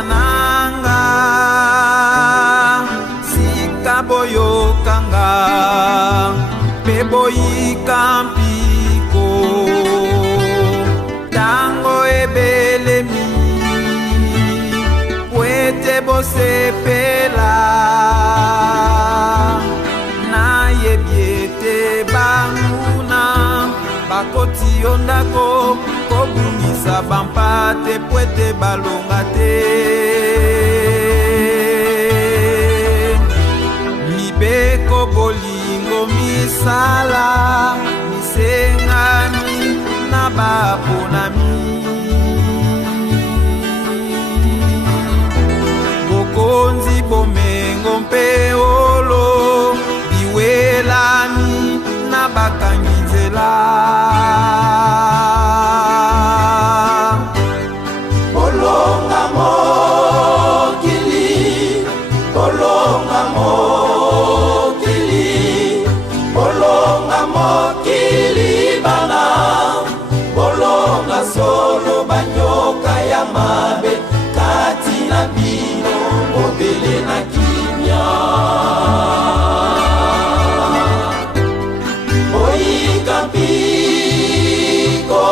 bananga sika boyokanga pe boyika mpiko tango ebelemi pwete bosepela na yebiete banguna bakoti yondako kobungisa bampate pwete balonga te mibeko bolingo misala misengani na baponami bokonzi bomengo mpe olo biwelani na bakangi nzela bolonga mokili bolonga mokili bolonga mokili bana bolonga solo banyoka ya mabe kati na bino mobele na kimia boyika mpiko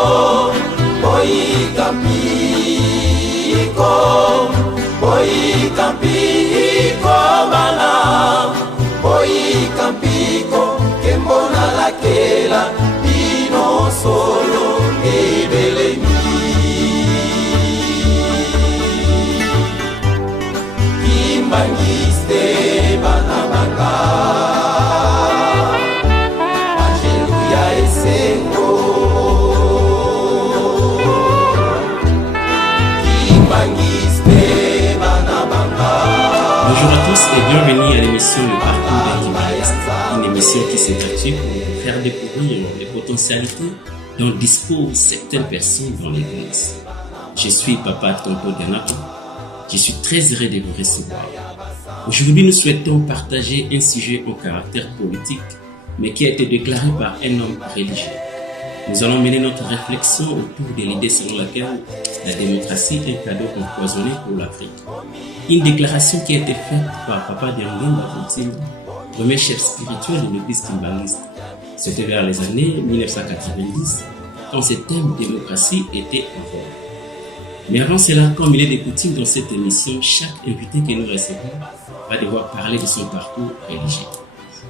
boyika mpiko boyika mpiko bana boyika mpiko kembona lakela bino solo ebelemi kimbangiste bana banga Alleluia esengo kimbangiste bana banga. Bonjour à tous et bienvenue à l'émission Le Parcours d'un Kimbanguiste, une émission qui s'évertue pour vous faire découvrir les potentialités dont disposent certaines personnes dans l'Église. Je suis Papa Tonto Dianato. Je suis très heureux de vous recevoir. Aujourd'hui, nous souhaitons partager un sujet au caractère politique, mais qui a été déclaré par un homme religieux. Nous allons mener notre réflexion autour de l'idée selon laquelle la démocratie est un cadeau empoisonné pour l'Afrique. Une déclaration qui a été faite par Papa Dianguemba Coutinho, premier chef spirituel de l'église kimbanguiste. C'était vers les années 1990, quand ce thème démocratie était en vogue. Mais avant cela, comme il est de coutume dans cette émission, chaque invité que nous recevons va devoir parler de son parcours religieux.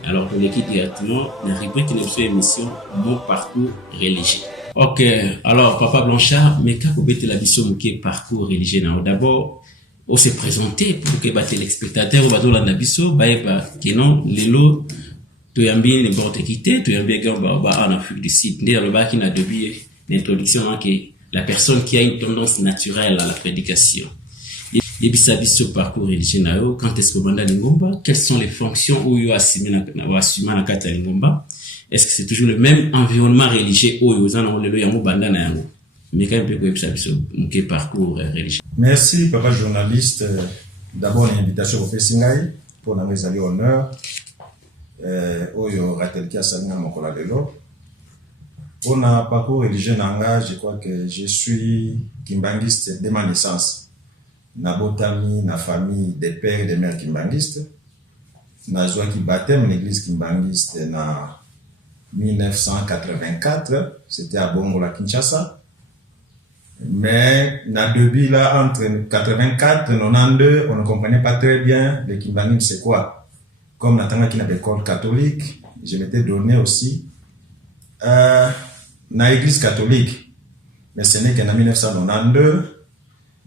Alors pour l'équipe directement, la rubrique de notre émission, mon parcours religieux. Ok, alors Papa Blanchard, mais quand vous êtes la mission de parcours religieux, d'abord, on s'est présenté pour que les téléspectateurs ou la biso, que non, l'élo, tu as bien les bords équité, tu as bien en Afrique du Sud. D'ailleurs, le qui n'a depuis l'introduction que la personne qui a une tendance naturelle à la prédication. Et puis, ça dit sur parcours religieux, quand est-ce que vous avez l'ingomba? Quelles sont les fonctions où vous assumez la carte à l'ingomba? Est-ce que c'est toujours le même environnement religieux où vous avez le banda na yango? Mais quand même, vous avez sur parcours religieux. Merci, papa journaliste. D'abord, l'invitation au Fessingaï pour nous aller honneur. Oyo Ratelki Asalina Mokola Lelo. Pour un parcours religieux nanga, je crois que je suis kimbanguiste dès ma naissance. Na botami, na famille des pères et des mères kimbanguistes. Na joie qui baptême l'église kimbanguiste na 1984. C'était à Bongola, Kinshasa. Mais na depuis là, entre 84 et 92, on ne comprenait pas très bien le kimbanguisme c'est quoi. Comme Natanga qui n'a d'école catholique, je m'étais donné aussi na église catholique. Mais ce n'est qu'en 1992,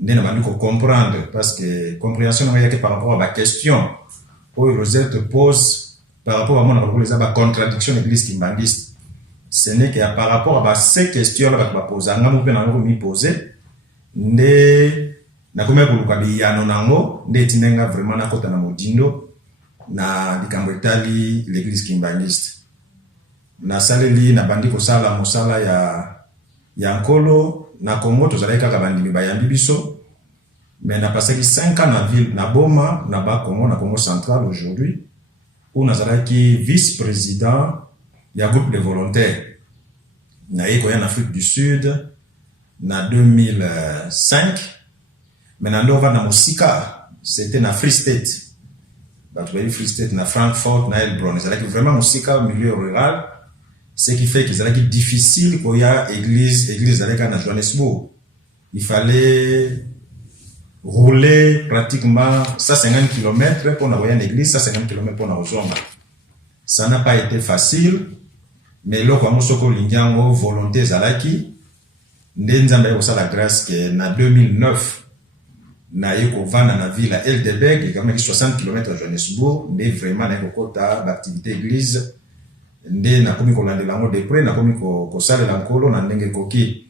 nous avons comprendre, parce que compréhension n'est que par rapport à ma question, où Rosette pose par rapport à mon contradiction de l'église kimbanguiste. Ce n'est que par rapport à ces questions que je pose, je poser, na kuma kulukabi yano nango, tinenga vraiment na kota na modindo, na likambo etali l'église kimbanguiste. Na saleli na bandi kosala mosala ya nkolo na Congo tozalaki kaka bandimi bayambi biso. Mais na passé 5 ans na ville na Boma na ba Congo na Congo central aujourd'hui où nazalaki vice-président ya groupe de volontaires na yeko en Afrique du Sud na 2005 Maintenant, on va dans Mosika, c'était dans Free State. Tu vois, Free State, dans Frankfurt, dans Heilbronn. C'est vraiment Mosika au milieu rural. Ce qui fait que c'est difficile pour y a église dans Johannesburg. Il fallait rouler pratiquement 150 km pour avoir une église, 150 km pour avoir zone. Ça n'a pas été facile, mais là, comme on a volonté zalaki, ndenza la grâce que en 2009, na yeko vana na ville à Eldeberg, il y a 60 km à Johannesburg, mais vraiment na yeko kota d'activité église, nde na komi kolandela ngo de près, na komi ko salela nkolo na ndenge koki.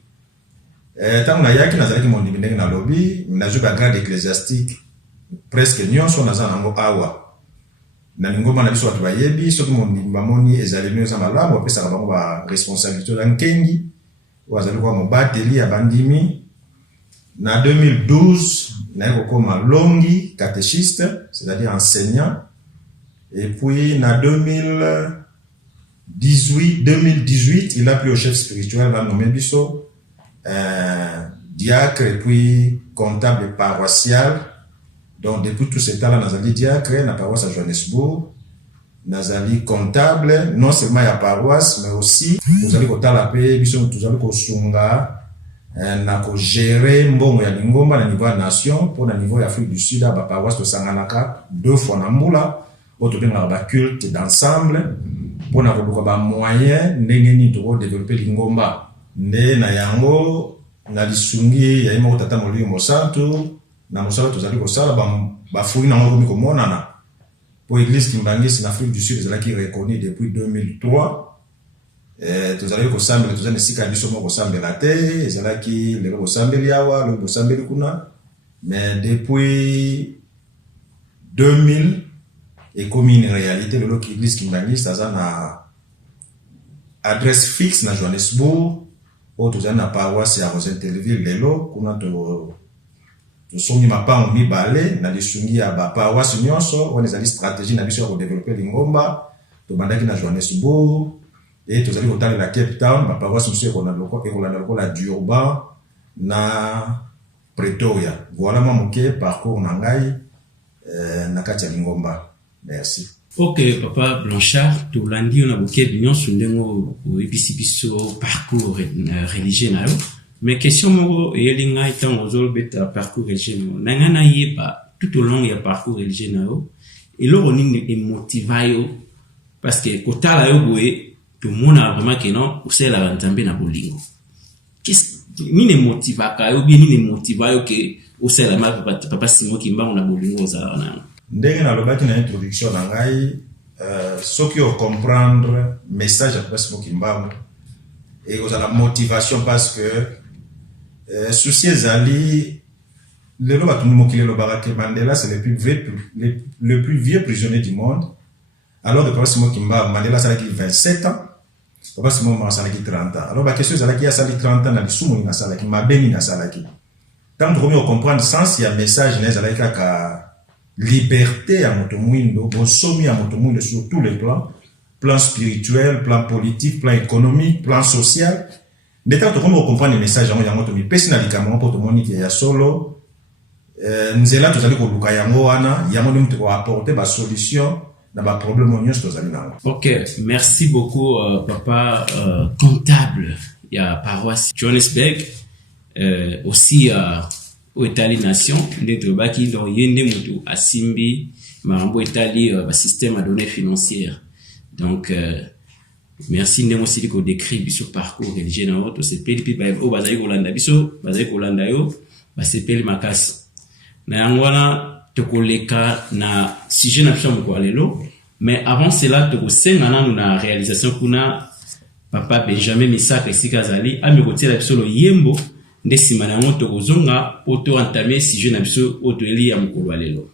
Tant na yaki na zalaki mon ndenge na lobby, na juba grade ecclésiastique presque nyonso na zanango awa. Na ngoma na biso watu bayebi, soki mon ndimamoni ezali mieux za malamu, apesa bango ba responsabilité na nkengi, wazali kwa mobateli ya bandimi. Na 2012, na yeko koma longi catéchiste, c'est-à-dire enseignant. Et puis na 2018, il a pris au chef spirituel, va nommer biso diacre et puis comptable paroissial. Donc depuis tout ce temps-là, nous avons diacre, na paroisse à Johannesburg, nous avons comptable, non seulement à paroisse, mais aussi nous avons la paix, nous avons sunga, na ko gérer mbongo ya lingomba na niveau ya nation, pour na niveau ya Afrique du Sud, à paroisse de Sanganaka, 2 fois na mbula, autour de la culte d'ensemble, pour na ko ba moyen ndenge ni to développer lingomba. Nde na yango na lisungi ya imo tata molio mosantu na mosala tozali ko sala ba furi na ngo ko monana pour église Kimbangisi en Afrique du Sud ezalaki reconnu depuis 2003. Tozali ko sambela tozali sika biso moko sambela te ezalaki le ko sambeli awa le ko sambeli kuna, mais depuis 2000 et comme une réalité le église Kimbangisi ça na adresse fixe na Johannesburg. Tozali na paroisse ya Rosentelville lelo kuna to songi mapango mibale na lisungi ya ba paroisse nyonso on ezali stratégie na biso ya ko développer lingomba to bandaki na Johannesburg et tozali kotala la Cape Town ba paroisse monsieur ko na loko la Durban na Pretoria. Voilà mon parcours na ngai na kati ya lingomba. Merci. Ok, Papa Blanchard, tu l'as dit, on a beaucoup de gens sur le parcours religieux. Mais question, il y a un parcours religieux. Il y a tout au long du parcours religieux. Et là, on est motivé parce que quand tout le monde a vraiment que non, c'est la vente na bolingo. Ni ne motive ou bien ni ne motive que c'est la marque Papa Simon qui m'a on a bolingo za na. Ndenge na lobaki na introduction na ngai ceux qui ont comprendre message à Papa Simon Kimbangu et aux la motivation parce que souci ezali le loba tout monde qui le barake Mandela c'est le plus vieux prisonnier du monde, alors que Papa Simon Kimbangu Mandela ça a 27 ans, Papa Simon Kimbangu ça a 30 ans. Alors la question ezali ya sali 30 ans na lisumu na sala ki mabeni na sala ki tant que on comprendre sens il y a message na ezali ka liberté à Motomwindo, bonsomi à Motomwindo sur tous les plans, plan spirituel, plan politique, plan économique, plan social. D'état comme on comprend les messages à Motomwi, personnellement pour tout le monde qui est solo, nous là tous allés au Luka yango wana, yamoni mtu apporter ba solution dans ba problème on tous allés là. Ok, merci beaucoup papa comptable, il y a paroisse Johannesburg, aussi au Italie nation ndetro baki do yende mutu asimbi mambo Italie système à données financières. Donc merci ndemo siliko décrit biso parcours religieux na auto c'est peli ba o bazali kolanda biso bazali kolanda yo ba sepeli makasi na yangwana to koleka na sujet na biso mko lelo, mais avant cela to kosenga nanu na réalisation kuna papa Benjamin Misaka Esikazali amikotiela biso lo yembo ndesima na moto kozonga auto entamer sujet na biso auto eli ya mukolo lelo.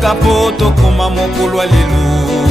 Kapoto koma mokolo lelo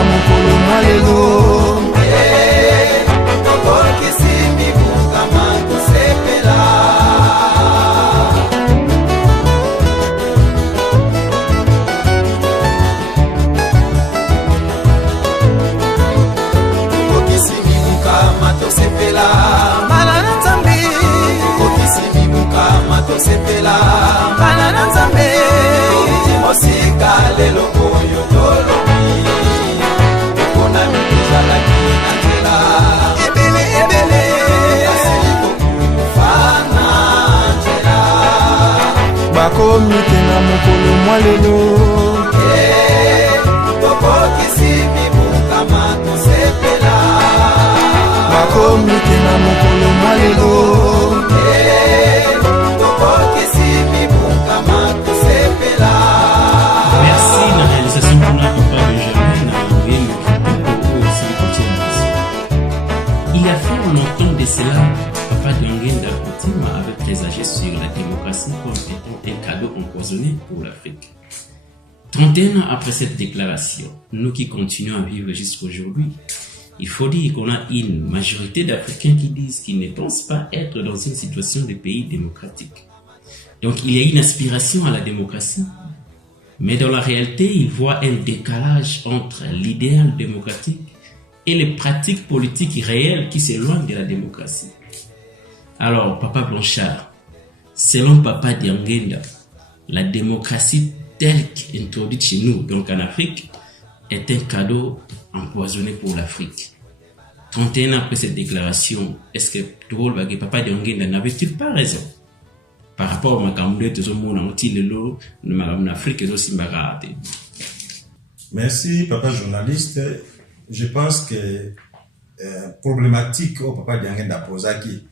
na mokolo mwa lelo tokokisi mibukama tosepela tokokisi mibukama tosepela bana na nzambe tokokisi mibukama tosepela bana na nzambe mosika lelo oyo tolobi mpona mizalaki na nzela ebele ebele asili kokufa na nzela bakomi te na mokolo mwa lelo tokokisi mibukama tosepela bakomi te na mokolo mwa lelo tokokisi mibukama tosepela. Merci la réalisation pour notre papa Benjamin na Ngenge Kitoko aussi continuation. Il y a fort longtemps de cela, papa Ngenda Kotima avait présagé sur la démocratie comme étant un cadeau empoisonné pour l'Afrique. 31 ans après cette déclaration, nous qui continuons à vivre jusqu'aujourd'hui, il faut dire qu'on a une majorité d'Africains qui disent qu'ils ne pensent pas être dans une situation de pays démocratique. Donc il y a une aspiration à la démocratie, mais dans la réalité, ils voient un décalage entre l'idéal démocratique et les pratiques politiques réelles qui s'éloignent de la démocratie. Alors, Papa Blanchard, selon Papa Diangenda, la démocratie telle qu'introduite chez nous, donc en Afrique, est un cadeau empoisonné pour l'Afrique. 31 ans après cette déclaration, est-ce que Papa Diangenda n'avait-il pas raison? Par rapport à Makamoué, tout le monde a dit en Afrique, et aussi Mbarate. Merci, papa journaliste. Je pense que problématique au papa Diangenda Pozaki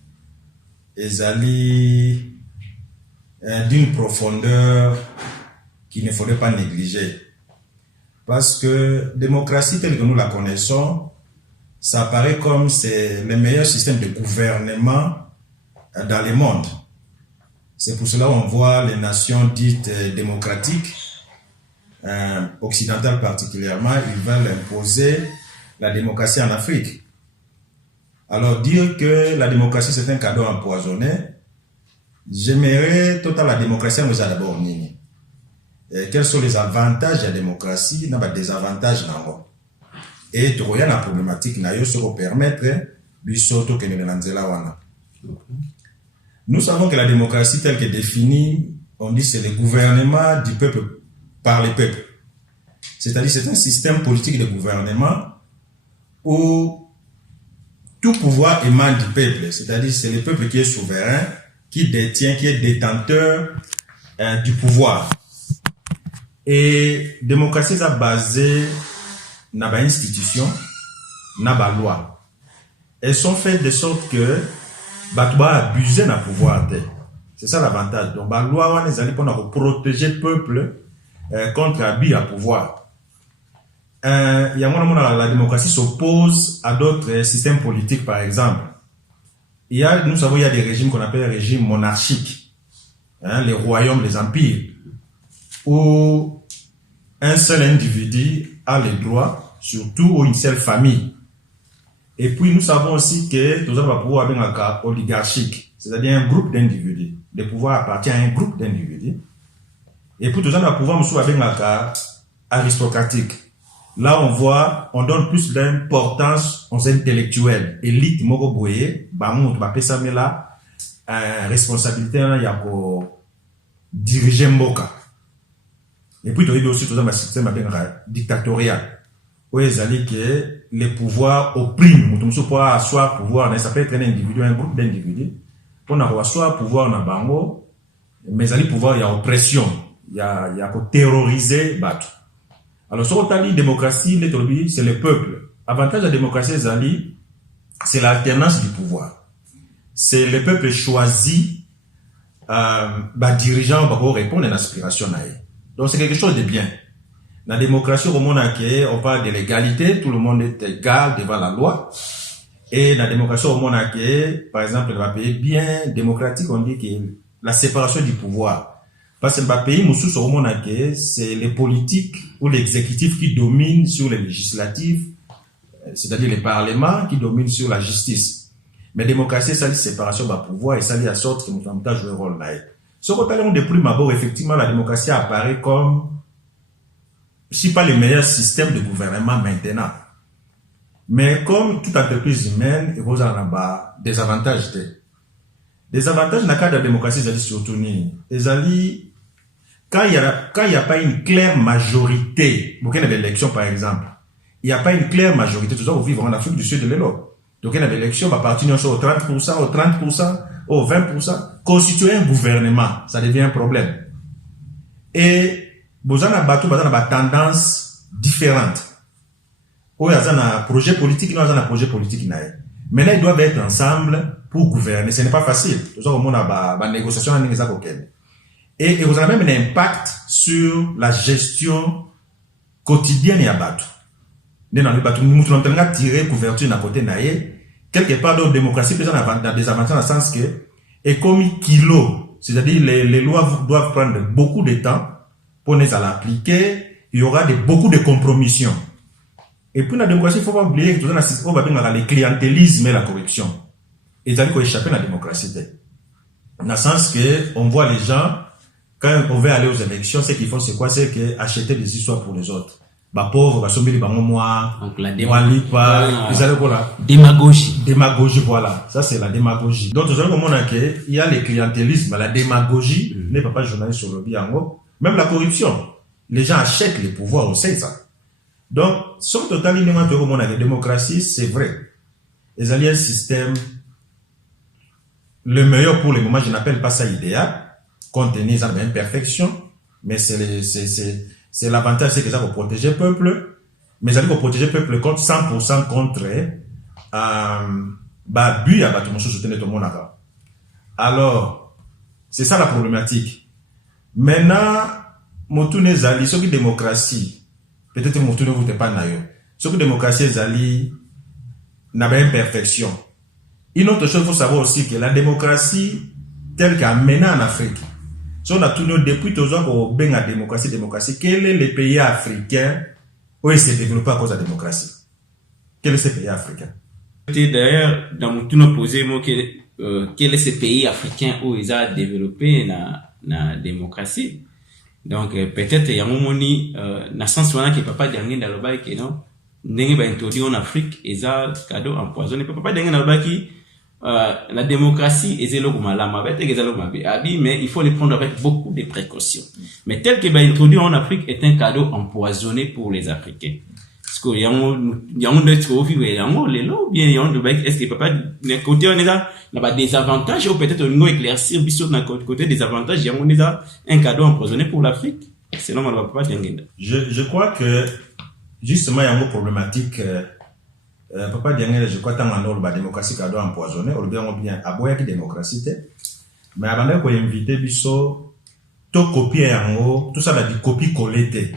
est d'une profondeur qu'il ne faudrait pas négliger. Parce que démocratie telle que nous la connaissons, ça apparaît comme c'est le meilleur système de gouvernement dans le monde. C'est pour cela qu'on voit les nations dites démocratiques, occidentales particulièrement, ils veulent imposer la démocratie en Afrique. Alors dire que la démocratie c'est un cadeau empoisonné, j'aimerais total la démocratie nous a d'abord nini. Quels sont les avantages de la démocratie, n'a pas des avantages non. Et tu regardes la problématique n'a se permettre lui surtout que nous l'anzela wana. Nous savons que la démocratie telle que définie, on dit c'est le gouvernement du peuple par le peuple. C'est-à-dire c'est un système politique de gouvernement où tout pouvoir émane du peuple. C'est-à-dire c'est le peuple qui est souverain, qui détient, qui est détenteur du pouvoir. Et démocratie est basée dans les institutions, dans les lois. Elles sont faites de sorte que Batouba abuser na pouvoir. C'est ça l'avantage. Donc, la loi, on est allé pour protéger le peuple contre abus à pouvoir. La démocratie s'oppose à d'autres systèmes politiques, par exemple. Nous savons qu'il y a des régimes qu'on appelle les régimes monarchiques, les royaumes, les empires, où un seul individu a les droits, surtout une seule famille. Et puis, nous savons aussi que tout ça va pouvoir avoir un cas oligarchique, c'est-à-dire un groupe d'individus. Le pouvoir appartient à un groupe d'individus. Et puis, tout ça va pouvoir avoir un cas aristocratique. Là, on donne plus d'importance aux intellectuels. Élite, moko boye, bamou, bapesa mela, responsabilité, il y a pour diriger mboka. Et puis, il y a aussi tout ça, un système dictatorial. Où ils allaient que les pouvoirs oppriment, nous pour asseoir pouvoir, ça peut être un individu, un groupe d'individus, pour asseoir pouvoir dans bango, mais aller pouvoir, il y a oppression, il y a pour terroriser, battre. Alors, sur la démocratie, c'est le peuple. Avantage de la démocratie, c'est l'alternance du pouvoir. C'est le peuple choisi, dirigeant, pour répondre à l'aspiration. Donc, c'est quelque chose de bien. Dans la démocratie, on parle de l'égalité, tout le monde est égal devant la loi. Et dans la démocratie, par exemple, dans un pays bien démocratique, on dit que la séparation du pouvoir. Parce que le pays, c'est les politiques ou l'exécutif qui domine sur les législatifs, c'est-à-dire les parlements qui dominent sur la justice. Mais la démocratie, c'est la séparation du pouvoir et ça la sorte que nous avons joué un rôle là. Ce qu'on a de plus d'abord, effectivement, la démocratie apparaît comme, si pas le meilleur système de gouvernement maintenant. Mais comme toute entreprise humaine, il y a des avantages. Des avantages dans le cadre de la démocratie, c'est surtout quand il n'y a pas une claire majorité, pour qu'il y ait une élection par exemple, il n'y a pas une claire majorité, tout ça, vous vivez en Afrique du Sud de l'élo. Donc il y a une élection, va partir au 30%, au 30%, au 20%, constituer un gouvernement, ça devient un problème. Et vous avez une tendance différente. Il y a un projet politique, il y a un projet politique. Maintenant, ils doivent être ensemble pour gouverner. Ce n'est pas facile. Tout ça, on a une négociation. Et vous avez même un impact sur la gestion quotidienne et à Batou. Nous avons tiré couverture d'un côté naïe. Quelque part dans la démocratie, il y a des avantages dans le sens que, et comme kilo, c'est-à-dire les lois doivent prendre beaucoup de temps pour les appliquer, il y aura beaucoup de compromissions. Et puis, dans la démocratie, il ne faut pas oublier que tout ça, on va bien le clientélisme et la corruption. Et ça veut échapper à la démocratie. Dans le sens que, on voit les gens, quand on veut aller aux élections, ce qu'ils font, c'est quoi? C'est acheter des histoires pour les autres. Bah, pauvre, bah, sommet, bah, moi, donc, la démagogie. Démagogie, voilà. Ça, c'est la démagogie. Donc, vous savez il y a le clientélisme, la démagogie, n'est pas journaliste sur le biango. Même la corruption. Les gens achètent les pouvoirs, on sait ça. Donc, sur le total, la démocratie, c'est vrai. Il y a un système, le meilleur pour le moment, je n'appelle pas ça idéal, compte tenu des imperfections, mais c'est l'avantage, c'est que ça va protéger le peuple, mais ça va protéger le peuple contre 100% contre, but à tout le monde. Alors, c'est ça la problématique. Maintenant, Moutouné Zali, ce qui est démocratie, peut-être Moutouné vous pas naïo. Ce qui est démocratie Zali, n'a pas imperfection. Une autre chose, il faut savoir aussi que la démocratie, telle qu'elle mène en Afrique, si on a tourné depuis tous les ans qu'on baigne la démocratie, quel est le pays africain où il s'est développé à cause de la démocratie? Quel est ce pays africain? D'ailleurs, dans mon tour, posé, quel est ce pays africain où ils ont développé la démocratie? Donc, peut-être, il y a un moment, dans le sens où il n'y a pas de dans le bail qui non, n'est pas introduit en Afrique, ils ont cadeau empoisonné. Pas de dans le bail qui, la démocratie est mais il faut les prendre avec beaucoup de précautions. Mais tel que introduit en Afrique est un cadeau empoisonné pour les Africains. Parce que il y a un d'autres vivre, il y a un les lots, bien il y a un de est-ce que papa d'un côté on est là des avantages ou peut-être on nous éclaircir bisous d'un côté des avantages, il y a on est là un cadeau empoisonné pour l'Afrique. Sinon on ne va pas dire. Je crois que justement il y a une problématique. Papa Diangé, je crois que la démocratie cadeau empoisonné, on bien aboyer que démocratie mais avant qu'on invite biso to copier en haut, tout ça va dire copie coller.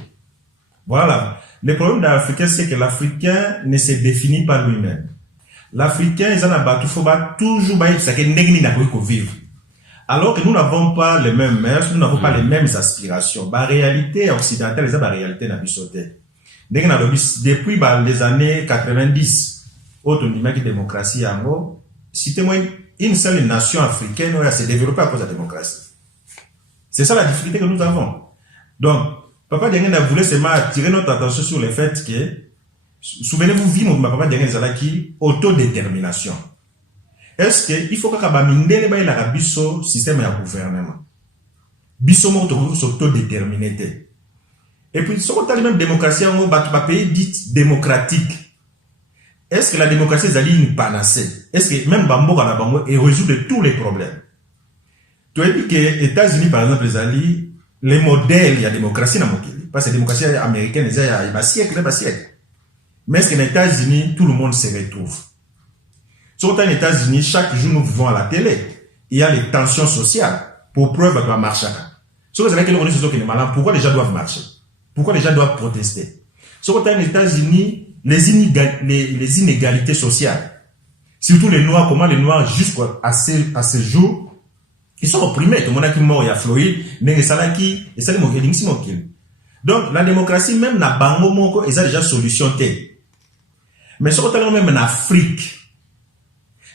Voilà. Le problème de l'Africain, c'est que l'Africain ne se définit pas lui-même. L'Africain, ils en ont faut toujours ça que n'est n'a pas vivre. Alors que nous n'avons pas les mêmes mœurs, nous n'avons pas les mêmes aspirations. La réalité occidentale, c'est la réalité n'a pas sauté. Depuis les années 90, autonomie démocratie en gros, c'était une seule nation africaine qui s'est développée à cause de la démocratie. C'est ça la difficulté que nous avons. Donc, Papa Diangé a voulu seulement attirer notre attention sur le fait que, souvenez-vous, vivre Papa Diangé qui autodétermination. Est-ce qu'il faut que la système de gouvernement? Bisso autodéterminé. Et puis, si on a même démocratie, on va pays dit démocratique. Est-ce que la démocratie est une panacée? Est-ce que même Bambo est résout de tous les problèmes? Tu as dit que les États-Unis, par exemple, les modèles de la démocratie dans le parce que la démocratie américaine, il y a un siècle, mais est-ce que les États-Unis, tout le monde se retrouve? Si on est aux États-Unis, chaque jour, nous vivons à la télé. Il y a les tensions sociales. Pour preuve, ça doit marcher. Si vous avez que les malins, pourquoi les gens doivent marcher? Pourquoi les gens doivent protester? Si on est aux États-Unis, les inégalités sociales, surtout les Noirs, comment les Noirs, jusqu'à ce jour, Ils sont opprimés. Tout le monde qui mort, il y a Floyd, mais salaki, et ça les moqueling, si moqueling. Donc, la démocratie, même na bango moko, ils ont déjà solution mais sur le même en Afrique,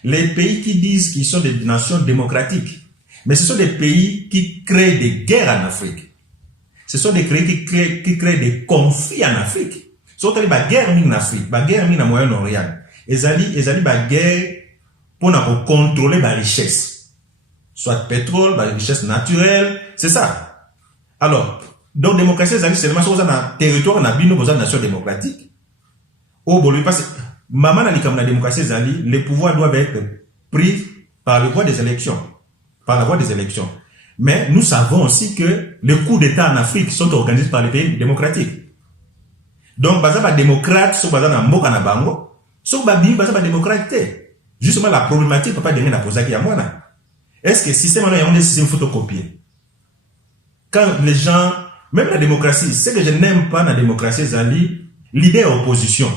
les pays qui disent qu'ils sont des nations démocratiques, mais ce sont des pays qui créent des guerres en Afrique. Ce sont des pays qui créent des conflits en Afrique. Surtout les guerres en Afrique, les guerres en Moyen-Orient. Ils ont des guerres pour contrôler la richesse. Soit pétrole, la richesse naturelle, c'est ça. Alors, donc, démocratie, c'est seulement sur un territoire, on a bien besoin de nation démocratique. Oh, bon, parce que, maman, la démocratie, les pouvoirs doivent être pris par la voie des élections. Par la voie des élections. Mais nous savons aussi que les coups d'État en Afrique sont organisés par les pays démocratiques. Donc, par exemple, les démocrates sont basés dans Mboka na Bango, sont basés dans démocrate. Justement, la problématique, papa, de la poser à moi. Est-ce que le système, il y a des systèmes photocopiés? Quand les gens, même la démocratie, ce que je n'aime pas dans la démocratie, c'est l'idée opposition.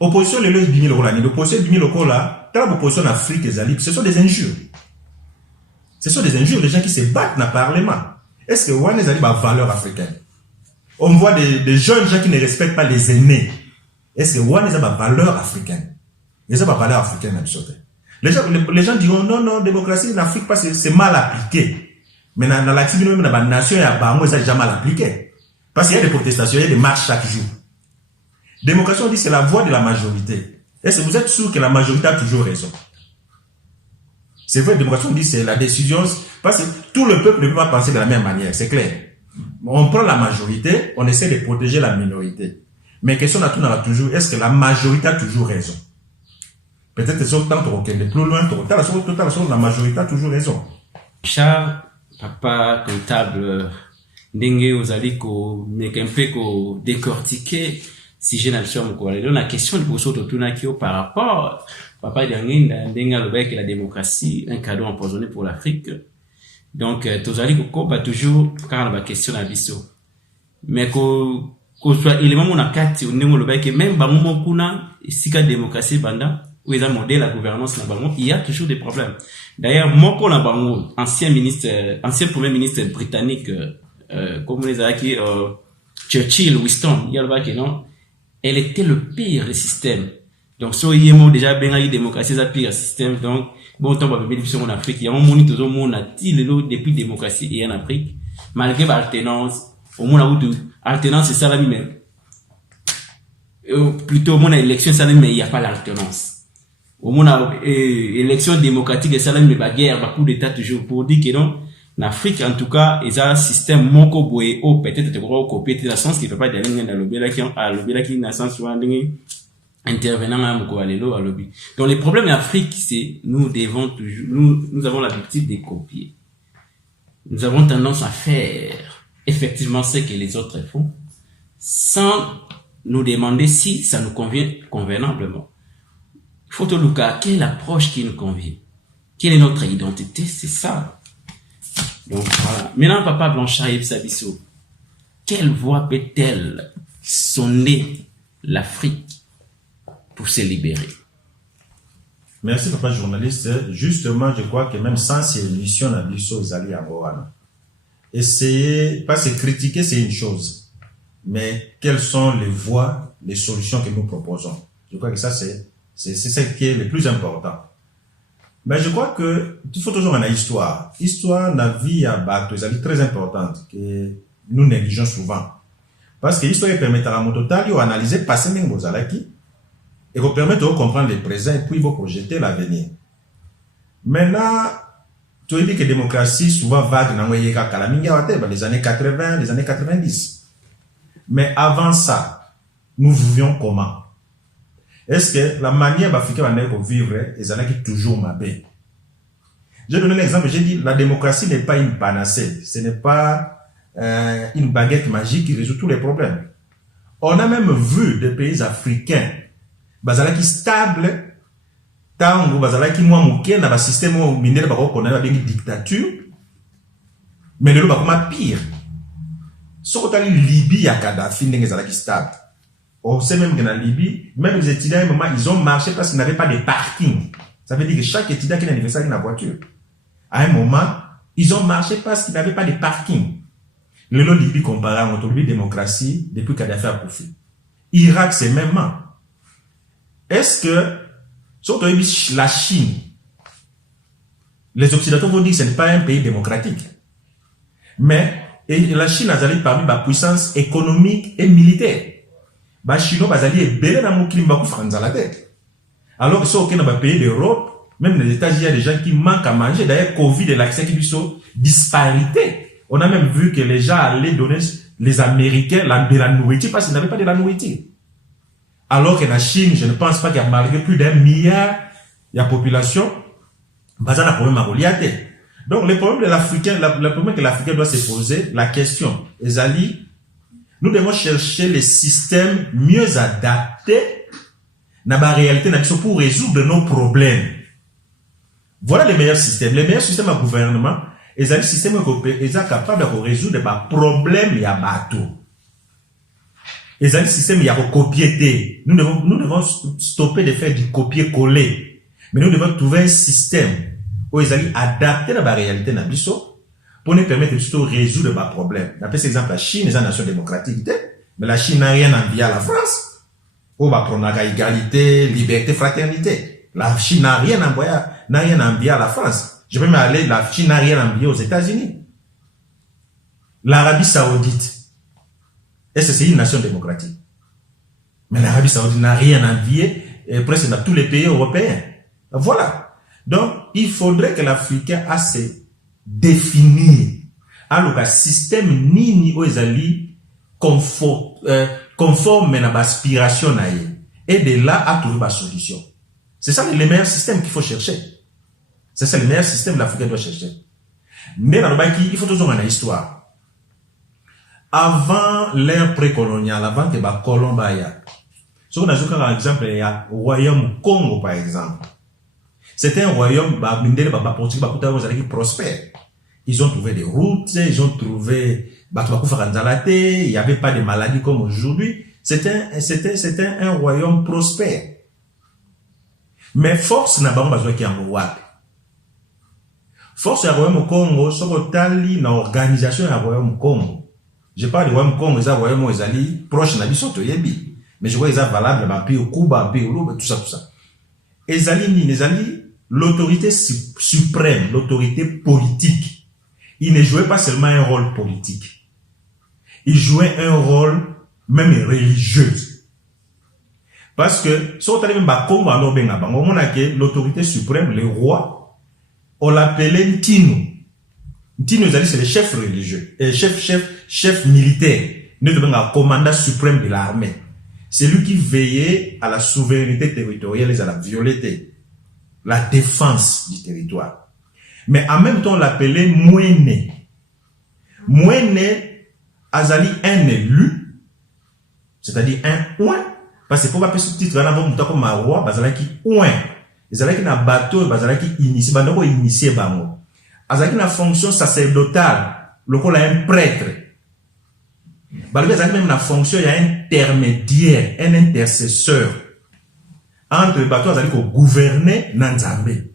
Opposition, les lois 10 000 euros, l'opposition 10 000 euros là, dans l'opposition en Afrique, ce sont des injures. Ce sont des injures, les gens qui se battent dans le Parlement. Est-ce que on est allé par valeur africaine? On voit des jeunes gens qui ne respectent pas les aînés. Est-ce que on est par valeur africaine? Ils ont pas valeur africaine, les gens diront non, démocratie en Afrique, parce que c'est mal appliqué. Mais dans l'activité même dans la nation, il y a déjà mal appliqué. Parce qu'il y a des protestations, il y a des marches chaque jour. Démocratie, on dit c'est la voix de la majorité. Est-ce que vous êtes sûr que la majorité a toujours raison? C'est vrai, démocratie, on dit c'est la décision, parce que tout le peuple ne peut pas penser de la même manière, c'est clair. On prend la majorité, on essaie de protéger la minorité. Mais question là, tout toujours, est-ce que la majorité a toujours raison? Peut-être que c'est autant de plus loin, la majorité a toujours raison. Charles, papa comptable, ndenge ozali ko mekempe ko décortiquer si j'ai nation ko la question de poso totuna kio par rapport papa dernier ndenge alobek la démocratie un cadeau empoisonné pour l'Afrique. Donc tozali ko ba toujours quand la question na biso mais ko soit élément mon akati ndenge alobek même ba mo kuna sika démocratie banda où ils ont modèle la gouvernance dans le monde, il y a toujours des problèmes. D'ailleurs, moi, pour la Bango, ancien premier ministre britannique, comme les acquis, Churchill, Winston, il y a le non, elle était le pire système. Donc, so, il y a déjà bien eu démocratie, c'est le pire système. Donc, bon, tant que bénéficier en Afrique, il y a un monde, tout le monde a dit, depuis démocratie et en Afrique, malgré l'alternance, au monde où alternance, c'est ça la même. Plutôt, au monde, élection, ça mais il n'y a pas l'alternance. Au moins, élection démocratique et ça, mais la guerre, la coup d'État toujours pour dire que non, en Afrique, en tout cas, ils ont un système moko boé, peut-être que vous copier dans le sens qu'il ne peut pas aller dans le lobby qui dans le sens où intervenant à moko à lobby. Donc, les problèmes en Afrique, c'est, nous devons toujours, nous avons l'habitude de copier. Nous avons tendance à faire effectivement ce que les autres font, sans nous demander si ça nous convient convenablement. Photo Luca, quelle approche qui nous convient? Quelle est notre identité? C'est ça. Donc voilà. Maintenant, Papa Blanchard et Sabisso, quelle voix peut-elle sonner l'Afrique pour se libérer? Merci, Papa journaliste. Justement, je crois que même sans ces émissions, Nabisso, ils allaient avoir. Essayer, pas se critiquer, c'est une chose. Mais quelles sont les voies, les solutions que nous proposons? Je crois que ça, c'est ce qui est le plus important. Mais je crois que il faut toujours une histoire. Histoire, la vie à battre, c'est très importante que nous négligeons souvent. Parce que l'histoire permet à la total d'analyser le passé même vos alaki et vous permet de comprendre le présent et puis vous projeter l'avenir. Maintenant, tu dis que la démocratie souvent vague dans les années 80, les années 90. Mais avant ça, nous vivions comment? Est-ce que la manière d'Africain va vivre est toujours ma paix? Je donne un exemple, j'ai dit la démocratie n'est pas une panacée, ce n'est pas une baguette magique qui résout tous les problèmes. On a même vu des pays africains qui stable, tango qui mouké dans le système minier qu'on a une dictature, mais le bas pire. Ce qu'on a Libye à Kadhafi n'est stable. On sait même que dans la Libye, même les étudiants, à un moment, ils ont marché parce qu'ils n'avaient pas de parking. Ça veut dire que chaque étudiant qui a un anniversaire a une voiture. À un moment, ils ont marché parce qu'ils n'avaient pas de parking. Le lot Libye comparé à notre démocratie depuis Kadhafi a pouffé. Irak, c'est même. Est-ce que, surtout la Chine, les Occidentaux vont dire que ce n'est pas un pays démocratique. Mais la Chine a allé parmi la puissance économique et militaire. Les Chinois ont allé belé dans mon climat pour faire la tête. Alors que ceux qui dans les pays d'Europe, même les États-Unis, il y a des gens qui manquent à manger. D'ailleurs, Covid et l'accès qui sont disparité. On a même vu que les gens allaient donner les Américains de la nourriture parce qu'ils n'avaient pas de la nourriture. Alors que la Chine, je ne pense pas qu'il y a malgré plus d'1 milliard de population, il y a un problème à relier. Donc, le problème de l'Africain, le problème que l'Africain doit se poser, la question, Ezali, nous devons chercher les systèmes mieux adaptés dans la réalité pour résoudre nos problèmes. Voilà les meilleurs systèmes. Les meilleurs systèmes à gouvernement, Ezali système est capable de résoudre les problèmes et à bateau. Ezali système il y a copier. Nous devons stopper de faire du copier-coller. Mais nous devons trouver un système où ils allaient adapter la réalité pour nous permettre de résoudre les problèmes. D'après cet exemple, la Chine est une nation démocratique, mais la Chine n'a rien envié à la France. Où va prendre égalité, liberté, fraternité. La Chine n'a rien envié à la France. Je peux même aller, la Chine n'a rien envié aux États-Unis. L'Arabie Saoudite, est-ce que c'est une nation démocratique? Mais l'Arabie Saoudite n'a rien envié presque dans tous les pays européens. Voilà. Donc, il faudrait que l'Africain a se définir alors un système ni aux alliés conforme à l'aspiration et de là à trouver la solution. C'est ça le meilleur système qu'il faut chercher. C'est ça le meilleur système que l'Africain doit chercher. Mais dans le Baki, il faut toujours une histoire. Avant l'ère précoloniale, avant que les colons aient, si on a par exemple, il y a le royaume Congo, par exemple. C'était un royaume qui prospère. Ils ont trouvé des routes, ils ont trouvé il n'y avait pas de maladies comme aujourd'hui. C'était un royaume prospère. Mais force n'a pas besoin qu'il y ait un roi. Force du royaume Congo, c'est une organisation du royaume Congo. Je parle du royaume Congo, c'est un royaume proche de la mission de Yebi. Mais je vois qu'ils sont valables dans le pays au Cuba, tout ça. Ezali, l'autorité suprême, l'autorité politique, il ne jouait pas seulement un rôle politique. Il jouait un rôle même religieux. Parce que, si on a même Congo, on a que l'autorité suprême, le roi, on l'appelait Ntino. Ntino, c'est le chef religieux, et chef militaire, le commandant suprême de l'armée. C'est lui qui veillait à la souveraineté territoriale et à la violeté, la défense du territoire. Mais en même temps, on l'appelait Mouene. Mouene, Azali, un élu, c'est-à-dire un ouin, parce que pour pas ce titre, là, on va comme un roi, Azali qui ouin. Azali qui n'a bateau, Azali qui initie, Azali qui initie, Azali qui n'a fonction sacerdotale, le rôle a un prêtre. Même la fonction, il y a un intermédiaire, un intercesseur entre le bateau qui gouverner Nanzambé.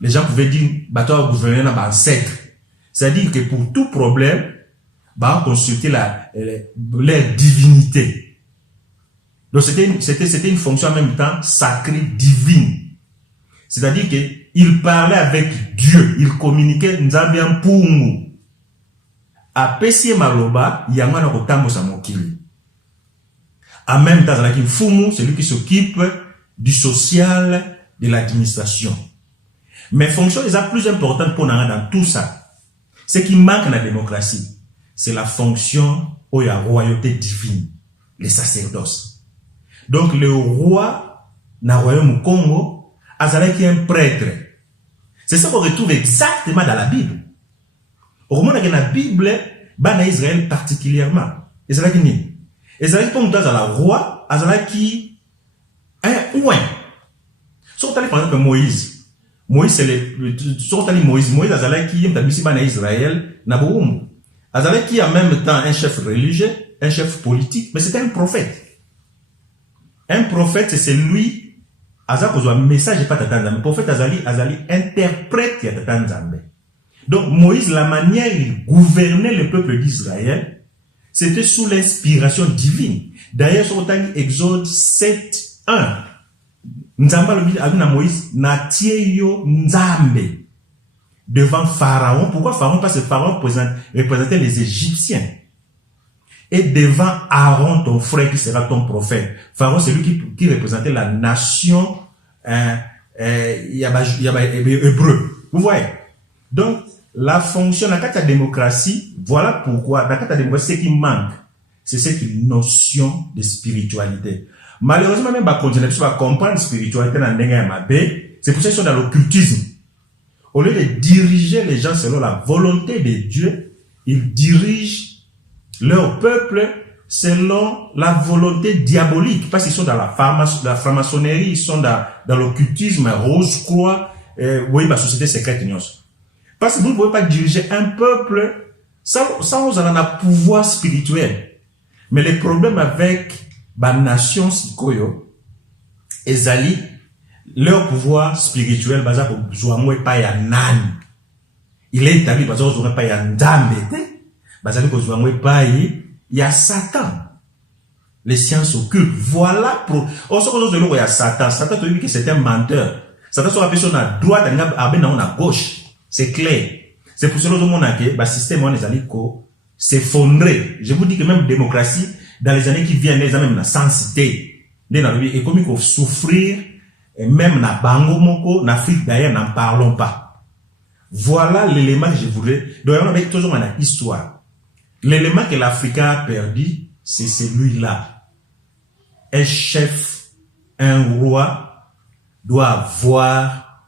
Les gens pouvaient dire bateau gouverner dans l'ancêtre. C'est-à-dire que pour tout problème, on consulter leur divinité. Donc c'était une fonction en même temps sacrée, divine. C'est-à-dire qu'il parlait avec Dieu, il communiquait Nzambi en Pungu. A Pessie Maloba, il y a un rotambo samokili. En même temps, c'est lui qui s'occupe du social, de l'administration. Mais fonction les plus importantes pour nous dans tout ça, ce qui manque dans la démocratie, c'est la fonction où il y a royauté divine, les sacerdoces. Donc le roi dans le royaume Congo, qui est un prêtre. C'est ça qu'on retrouve exactement dans la Bible. Au moment où la Bible, dans Israël particulièrement, Israël qui n'est. Israël pour nous dans la roi, qui un ouin. Sauf par exemple Moïse. Moïse c'est le Moïse qui est en Israël, Naboum. Qui en même temps un chef religieux, un chef politique, mais c'était un prophète. Un prophète c'est celui Azak a un message pas t'attendre. Le prophète Azali interprète qui t'attendre. Donc Moïse, la manière il gouvernait le peuple d'Israël, c'était sous l'inspiration divine. D'ailleurs, sur Exode 7:1, Nzamba le dit à Moïse, Natieyo Nzambe devant Pharaon. Pourquoi Pharaon? Parce que Pharaon représentait les Égyptiens. Et devant Aaron, ton frère qui sera ton prophète. Pharaon, c'est lui qui représentait la nation hébreu. Vous voyez? Donc, la fonction, la carte de démocratie, voilà pourquoi, la carte de démocratie, ce qui manque, c'est cette notion de spiritualité. Malheureusement, même, on va comprendre la spiritualité dans le c'est pour ça qu'ils sont dans l'occultisme. Au lieu de diriger les gens selon la volonté de Dieu, ils dirigent leur peuple selon la volonté diabolique, parce qu'ils sont dans la franc-maçonnerie, ils sont dans l'occultisme, Rose-Croix, oui, la société secrète. Parce que vous ne pouvez pas diriger un peuple sans vous avoir un pouvoir spirituel. Mais le problème avec la nation Sikoyo, ezali, leur pouvoir spirituel, il est établi, il y a Satan. Les sciences occultes. Voilà pour. Il y a Satan. Satan te dit que c'est un menteur. Satan sera personne à droite, à gauche. C'est clair. C'est pour cela que le système s'effondrer. Je vous dis que même démocratie, dans les années qui viennent, les années même sans cité, et comme il faut souffrir, et même na Bango Moko, en Afrique d'ailleurs, n'en parlons pas. Voilà l'élément que je voudrais. Donc, on avait toujours une histoire. L'élément que l'Africain a perdu, c'est celui-là. Un chef, un roi, doit avoir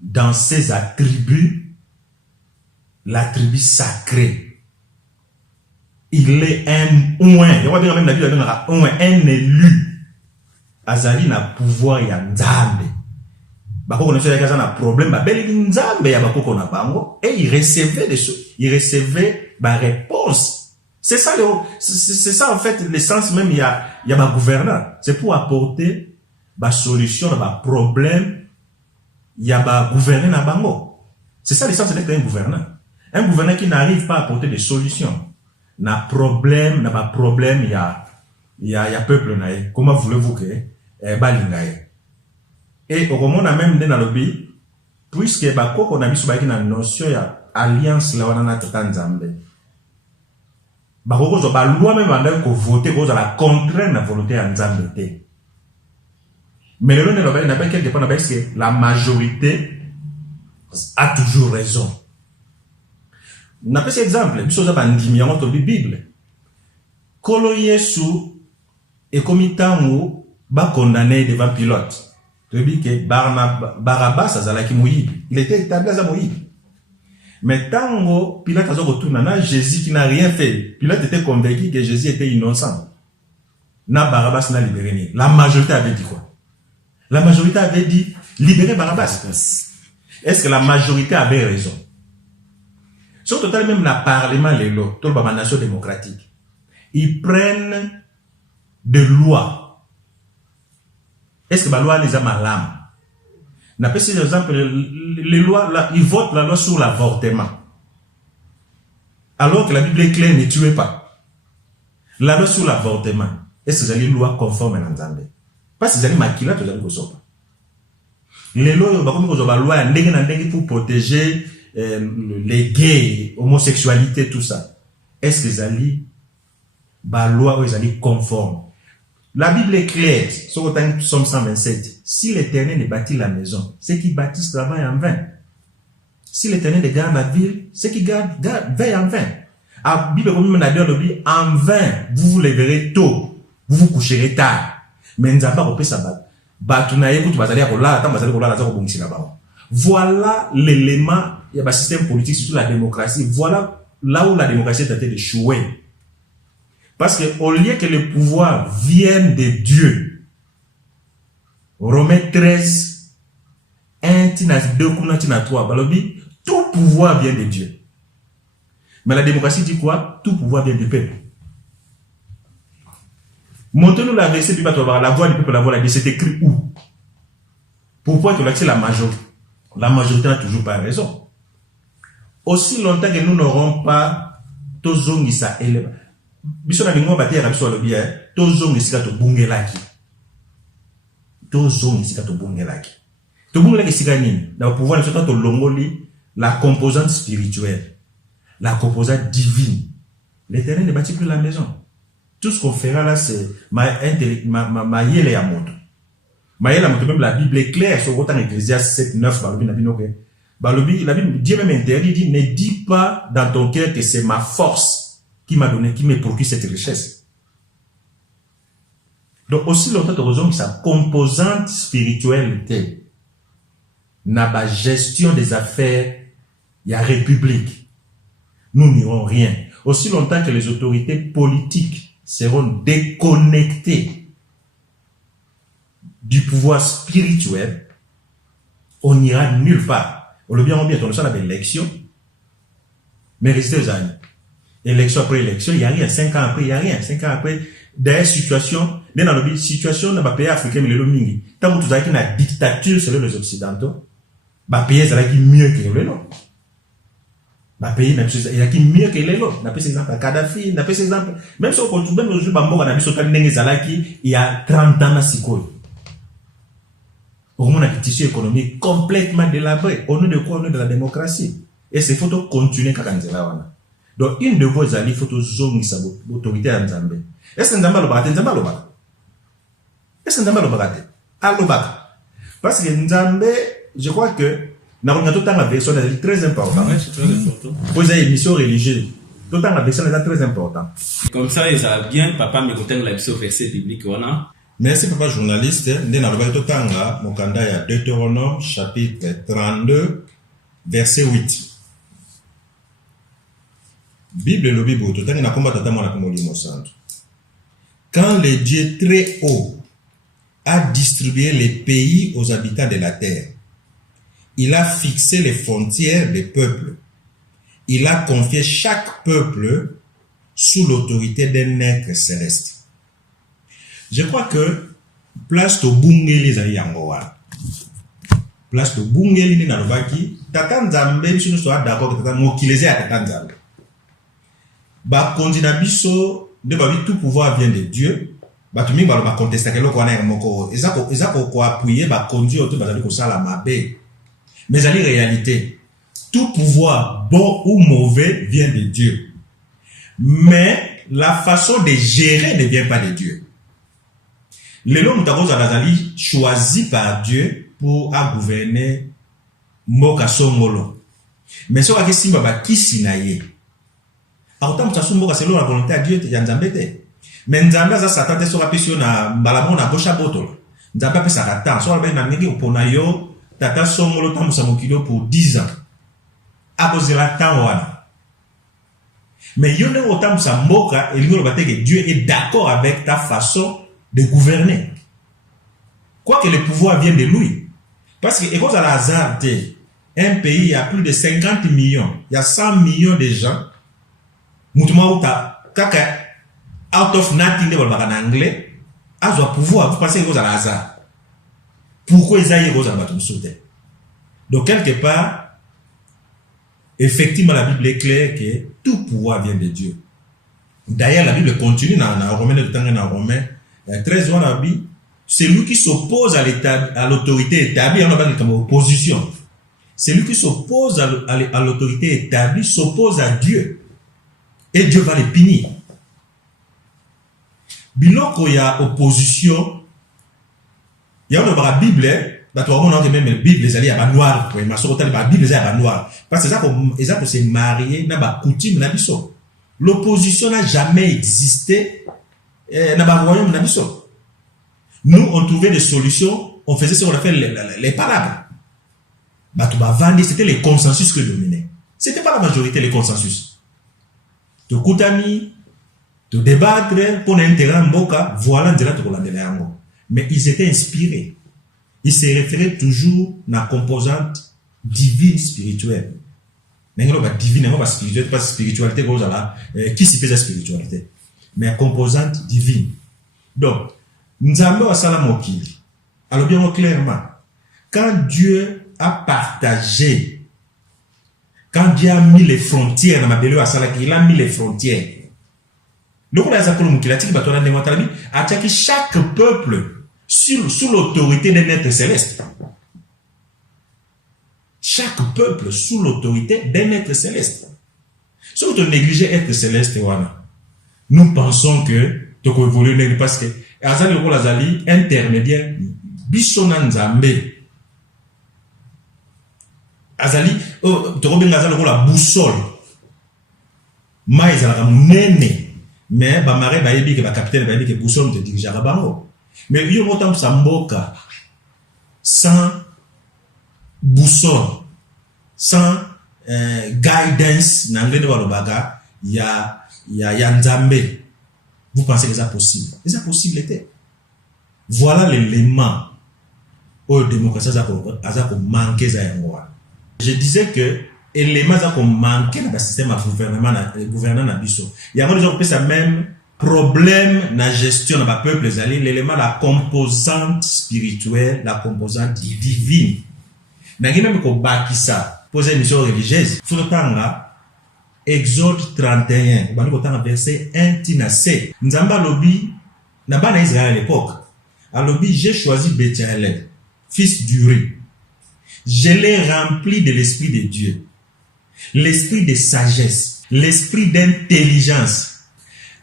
dans ses attributs l'attribut sacré. Il est un élu. Azali na pouvoir ya Nzambe. Bako na choya kaza na problème ba beli Nzambe ya bako na bango et il recevait ba réponse. C'est ça en fait l'essence même il y a ba gouverneur. C'est pour apporter ba solution ba problème il y a ba gouverner na bango. C'est ça l'essence d'être un gouverneur. Un gouverneur qui n'arrive pas à apporter des solutions. Na problème il y a peuple na. Comment voulez-vous que et au moment même dans le pays, puisque bako on a mis sur la notion ya alliance là on a notre Nzambe. Bako ba loi même andal ko voter ko la contraindre la volonté de Nzambe. Mais le nom n'a pas quelque part que la majorité a toujours raison. On a pris cet exemple, biso za bandimi yango to Bible. Kolo Yesu et comme tango ba condamné devant Pilate. Tu dis que Barabbas azalaki moyibi. Il était établi à moyibi. Mais tango Pilate a retourné Jésus qui n'a rien fait. Pilate était convaincu que Jésus était innocent. Na Barabbas n'a libéré ni. La majorité avait dit quoi? La majorité avait dit libérer Barabbas. Est-ce que la majorité avait raison? Sur total même la parlement les lois, toute la nation démocratique. Ils prennent de lois. Est-ce que la loi les a malades? N'a pas ces exemples, les lois, là, ils votent la loi sur l'avortement. Alors que la Bible est claire, ne tuez pas. La loi sur l'avortement, est-ce que c'est une loi conforme à l'Nzambe? Parce que c'est une maquille, tu as dit que les lois, la loi pour protéger les gays, homosexualité, tout ça. Est-ce que c'est la loi est conforme? La Bible est claire, sur le Psaume 127. Si l'Éternel ne bâtit la maison, ceux qui bâtissent travaillent en vain. Si l'Éternel garde la ville, ceux qui veillent en vain. La Bible dit en vain, vous vous lèverez tôt, vous vous coucherez tard. Mais nous n'avons pas ça. Voilà l'élément, il y a un système politique, surtout la démocratie. Voilà là où la démocratie est en train d'échouer. Parce que au lieu que le pouvoir vienne de Dieu, Romains 13, 1, 2, 3, tout pouvoir vient de Dieu. Mais la démocratie dit quoi? Tout pouvoir vient du peuple. Montrez-nous la verset du peuple, la voix du peuple, la voix la vie, c'est écrit où? Pourquoi tu l'as la majorité? La majorité n'a toujours pas raison. aussi longtemps que nous n'aurons pas tozongisa eleba biso na lingo batera biso lobia tozongisa to bungelaki sika nini na pouvoir surtout to longoli la composante spirituelle, la composante divine. L'Éternel ne bâtit plus la maison. Tout ce qu'on fera là, c'est ma yele ya moto. Ma yele ya moto, même la Bible est claire sur autant Ecclésiaste 7, 9, la Bible, Dieu même interdit, dit, ne dis pas dans ton cœur que c'est ma force qui m'a donné, qui me procure cette richesse. Donc aussi longtemps que nous avons sa composante spiritualité, n'a pas gestion des affaires, il y a république. Nous n'irons rien. Aussi longtemps que les autorités politiques seront déconnectées du pouvoir spirituel, on n'ira nulle part. On le bien, on sort d'élection, mais restez aux années. Élection après élection, il n'y a rien. 5 ans après, il n'y a rien. 5 ans après, des situations, dans la situation dans les pays africains, mais le mingi. Tant que tu as une dictature selon les Occidentaux, les pays sont mieux que les autres. Les pays sont mieux que les autres. On a pris exemple à Kadhafi, on a pris exemple, même si on continue, même aujourd'hui, on a vu il y a 30 ans, on a un tissu économique complètement délabré. Au nom de quoi? Au nom de la démocratie. Et c'est faut continuer quand on est là. Donc, une de vos alliés, il faut zoner sa autorité en Zambie. Est-ce que Nzamba le bagate? Nzamba le bagate. Est-ce que Nzamba le bagate? Ah, le bagate. Parce que Nzambé, je crois que, nous avons tout le temps la version très importante. Ouais, c'est très important. Pour les émissions religieuses, tout le temps la version est très importante. Comme ça, ils savent bien, papa me contente la verset biblique, on a. Merci papa journaliste. Nous avons tout le temps là, mon candidat à Deutéronome, chapitre 32, verset 8. Bible le Bible, tout le temps, on a combattu mon accommodio centre. Quand le Dieu très haut a distribué les pays aux habitants de la terre, il a fixé les frontières des peuples. Il a confié chaque peuple sous l'autorité d'un être céleste. Je crois que place to bungeli za yangowa. Place to bungeli ni narobaki, tata nzambe si nous sommes d'accord que tata mokileze à tata nzambe. Ba kondina biso de babi tout pouvoir vient de Dieu. Ba tumi ba ba contester que loko na moko ezako ko appuyer ba conduire auto bazali ko sala mabe. Mais en réalité, tout pouvoir, bon ou mauvais, vient de Dieu. Mais la façon de gérer ne vient pas de Dieu. Les hommes d'Azali choisi par Dieu pour gouverner Moka Songolo. Mais ce qui est si baba qui sinaye. Autant que Moka c'est la volonté de Dieu, il y a Nzambete. Mais Nzambe ça s'attendait sur la question na balabon na gauche à botol. Nzambe peut s'attendre sur la na ngi oponayo. Tata Songolo Tamusa Mokilo pour 10 ans. À cause de la temps. Mais il y a autant de Moka et que Dieu est d'accord avec ta façon de gouverner. Quoi que le pouvoir vienne de lui. Parce que, et quand à la hasard, un pays, il y a plus de 50 millions, il y a 100 millions de gens, out of nothing, en anglais, a un pouvoir, vous passez à la hasard. Pourquoi ils aillent aux abattus sauter? Donc, quelque part, effectivement, la Bible est claire que tout pouvoir vient de Dieu. D'ailleurs, la Bible continue dans Romains 13, on a dit, celui qui s'oppose à l'autorité établie, on a dit comme opposition. Celui qui s'oppose à l'autorité établie s'oppose à Dieu. Et Dieu va les punir. Biloko il y a opposition. Il y a la Bible, même la Bible, les alliés à noir, la Bible, les alliés à noir. Parce que ça, pour se marier, n'a pas coutume, n'a pas. L'opposition n'a jamais existé, n'a pas royaume, n'a pas. Nous, on trouvait des solutions, on faisait ce qu'on appelle les parables. C'était les consensus qui dominaient. C'était pas la majorité, les consensus. De Koutami, de débattre, pour l'intérêt en boca, voilà, de la mais ils étaient inspirés. Ils se référaient toujours à la composante divine spirituelle. Mais il n'y a pas divine, pas spirituelle, pas spiritualité, qui s'y fait la spiritualité. Mais la composante divine. Donc, nous avons un alors bien clairement, quand Dieu a partagé Quand Dieu a mis les frontières dans ma belle il a mis les frontières. Donc on a attaqué chaque peuple sous l'autorité d'un être céleste. Chaque peuple sous l'autorité d'un être céleste. Si on néglige être céleste, nous pensons que tu peux évoluer parce que Azali ou Azali intermédiaire Bissonan Zambé. Azali, tu peux Azali ou la boussole. Mais la nene, mais ba maré ba yebi que ba capitaine ba yebi que boussole te dirige à bango. Mais il y a autant samboka sans boussole, sans guidance, n'anglais de Walobaga, il y a Nzambe. Vous pensez que c'est possible? C'est possible était. Voilà l'élément où la démocratie a manqué. Je disais que l'élément a manqué dans le système de gouvernement. Il y a des même problème dans la gestion de la peuple, l'élément de la composante spirituelle, la composante divine. Mais il y a même qui ça, poser une mission religieuse. Il faut le temps Exode 31, verset 1-7. Nzamba lobi, n'a pas Israël à l'époque. À lobi, j'ai choisi Bethalel, fils d'Uri. Je l'ai rempli de l'esprit de Dieu, l'esprit de sagesse, l'esprit d'intelligence,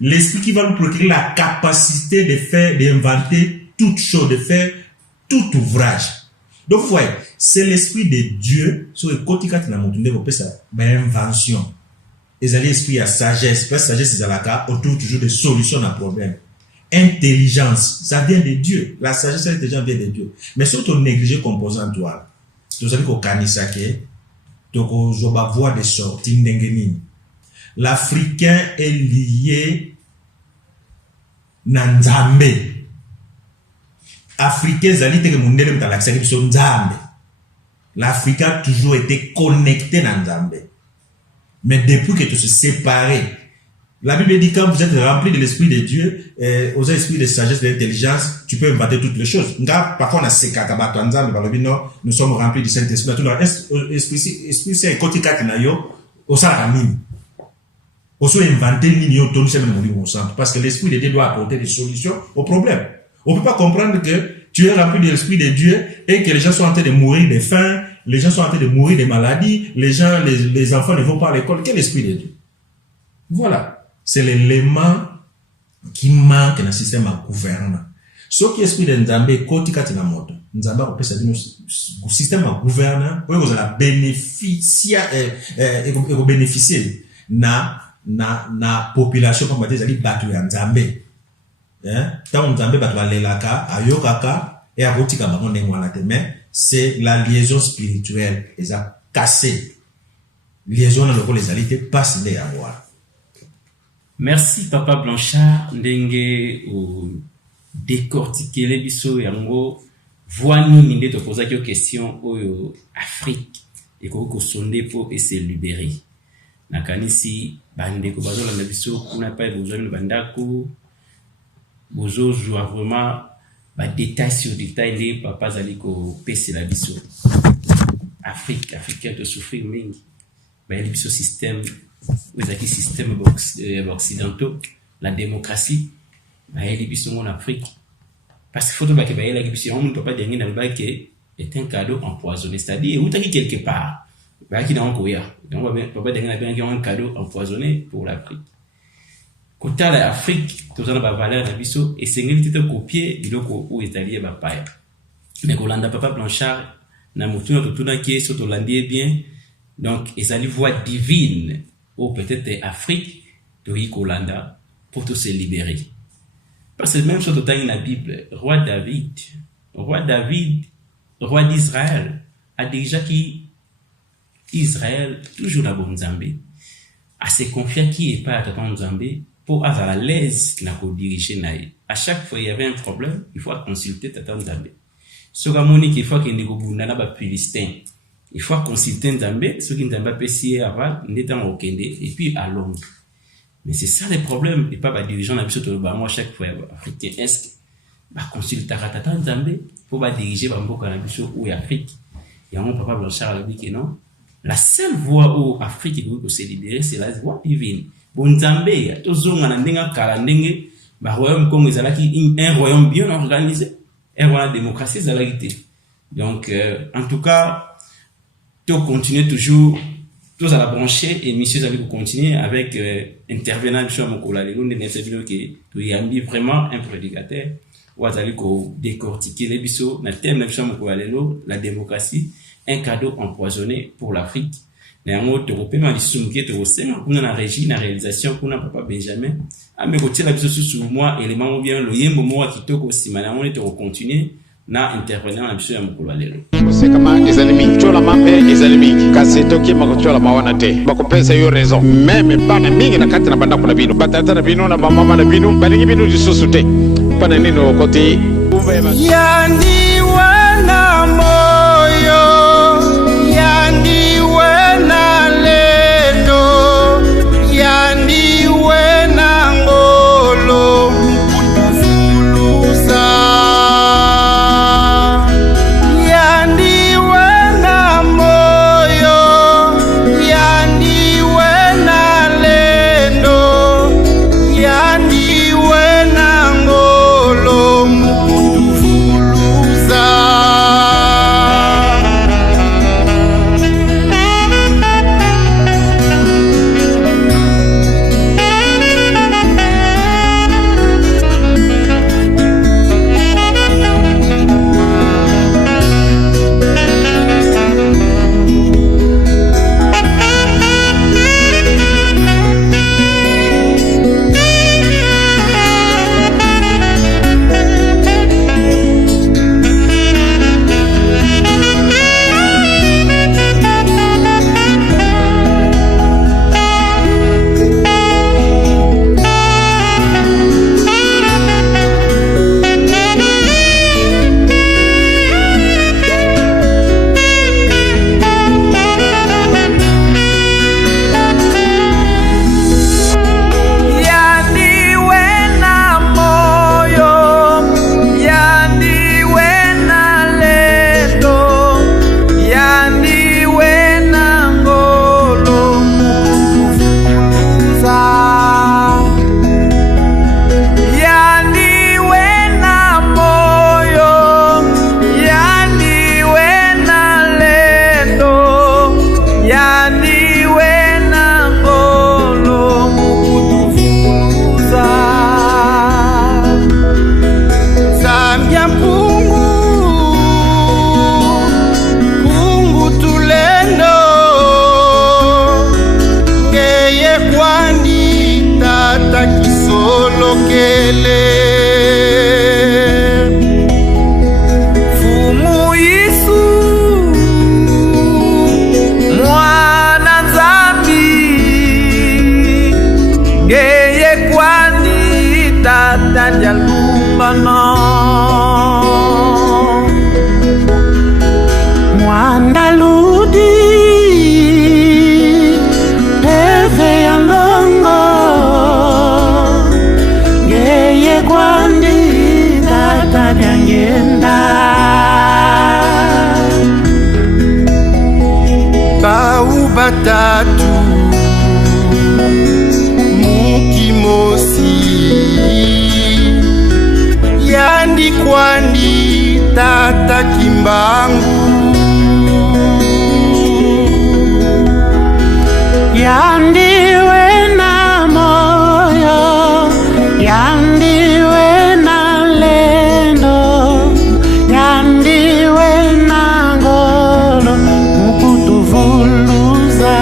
l'esprit qui va nous procurer la capacité de faire, d'inventer toute chose, de faire tout ouvrage. Donc, vous voyez, c'est l'esprit de Dieu sur le côté quand il a montré ça, invention. Et l'esprit à sagesse, parce que sagesse c'est la autour toujours des solutions à problème. Intelligence, ça vient de Dieu. La sagesse et l'intelligence vient de Dieu. Mais si on néglige composant toi, tu sais qu'au Kanisake, tu as voie de sortie n'engeni. L'Africain est lié Nzambe. Africain zali te monde dans l'accès qui sont Nzambe. L'Africain a toujours été connecté à Nzambe. Mais depuis que tu te séparé, la Bible dit quand vous êtes rempli de l'esprit de Dieu, aux esprits de sagesse et d'intelligence, tu peux inventer toutes les choses. Par contre, nous sommes remplis du Saint-Esprit. L'Esprit, c'est côté katinayo, au salamine. Au soit inventer l'igno, tout c'est même au centre. Parce que l'esprit de Dieu doit apporter des solutions aux problèmes. On ne peut pas comprendre que tu es rempli de l'esprit de Dieu et que les gens sont en train de mourir de faim, les gens sont en train de mourir de maladies, les enfants ne vont pas à l'école. Quel esprit de Dieu? Voilà. C'est l'élément qui manque dans le système de gouvernement. Ce qui est esprit de Nzambe, côté katina moto. Nzambe a fait le système de gouvernement, où vous allez bénéficier, na population comme vous allez battre Nzambe. Tant Nzambe battre lelaka, ayokaka, et arotika bango nengwanate, mais c'est la liaison spirituelle, ils ont cassé. Liaison dans le les alités passent les avoir. Merci Papa Blanchard ndenge o décortiquer les biso yango voani ninde to poser quelques questions au Afrique et ko sonde pour essayer de libérer nakanisi bande ko bazola na biso kuna pa besoin de bandako bozo joue vraiment ba détail sur détail les papa zali ko pese la biso africain de souffrir mingi ba le biso système vous avez système occidentaux, la démocratie, en Afrique. Parce qu'il faut que la on ne peut pas dire que est un cadeau empoisonné. C'est-à-dire, où tu es quelque part, qui dans un un cadeau empoisonné pour l'Afrique. Quand l'Afrique, tu as la valeur et c'est une copier de où est allé Bapaya. Mais quand on a Papa Blanchard, na mutuna tutuna qui est sur l'Hollandais bien, donc ils allaient voix divine. Ou peut-être Afrique, de Rikolanda, pour tous se libérer. Parce que même sur le temps dans la Bible, roi David, roi d'Israël, a déjà qui Israël, toujours la bonne Zambé, a se confié qui est pas à Tatan Zambé, pour avoir à l'aise na ko diriger naï. À chaque fois il y avait un problème, il faut consulter Tatan Zambé. Sur la Monique, il faut qu'il y ait des ba Philistin. Il faut consulter Nzambe, ceux qui n'ont pas payé avant, n'étant au Kende, et puis à Londres. Mais c'est ça le problème, et pas les dirigeants, moi, chaque fois, africain, est-ce que, consulter Tata Nzambe, pour diriger Bamboka ou Afrique. Et mon papa Blanchard a dit que non, La seule voie où Afrique doit se libérer, c'est la voie divine. Bonzambe, tozonga na ndenga kala ndenge, ba royaume Congo ezalaki un royaume bien organisé, un royaume démocratie ezalaki. Donc, en tout cas, tu continues toujours, tous à la brancher, et monsieur allez continuer avec intervenant sur mon collègue, l'une des intervenants qui est vraiment un prédicateur, ou allez décortiquer les bisous, la thème sur mon collègue, la démocratie, un cadeau empoisonné pour l'Afrique. Néanmoins, tu peux même distinguer, tu sais, on a la régie, la réalisation, on a papa Benjamin. Ah, mais quand tu as la bisous sur moi, élément bien, le yembo moi qui toque aussi, maintenant, on est continuer. Na intervenant na biso ya mokolo lelo kama ezalimi chola mambe ezalimi kasi toki makochola mawana te bakopesa yo raison même bana mingi na kati na banda kuna bino batata na bino na mama na bino balingi bino disusu te pana nino koti yandi wana moyo yandi wana lendo yandi wana ngolo batatu mukimosi yandi kwandi tata kimbangu yandiwe na moyo yandiwe na lendo yandiwe na ngolo mukutuvuluza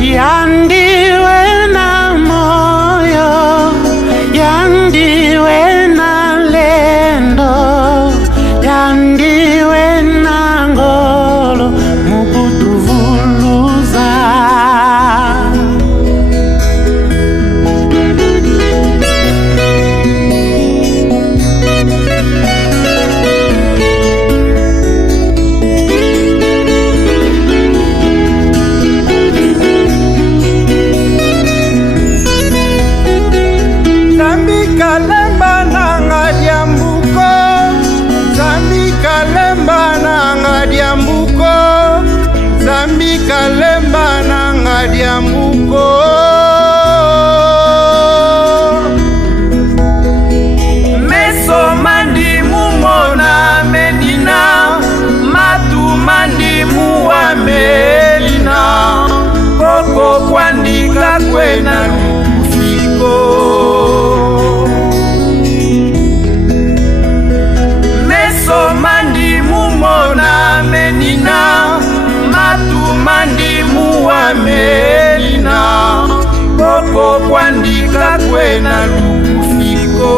yandiwe na moyo yandiwe na lendo yandiwe na ngolo mukutuvuluza kwena lufiko meso mandi mumona menina matu mandi muwa melina koko kwandika kwena lufiko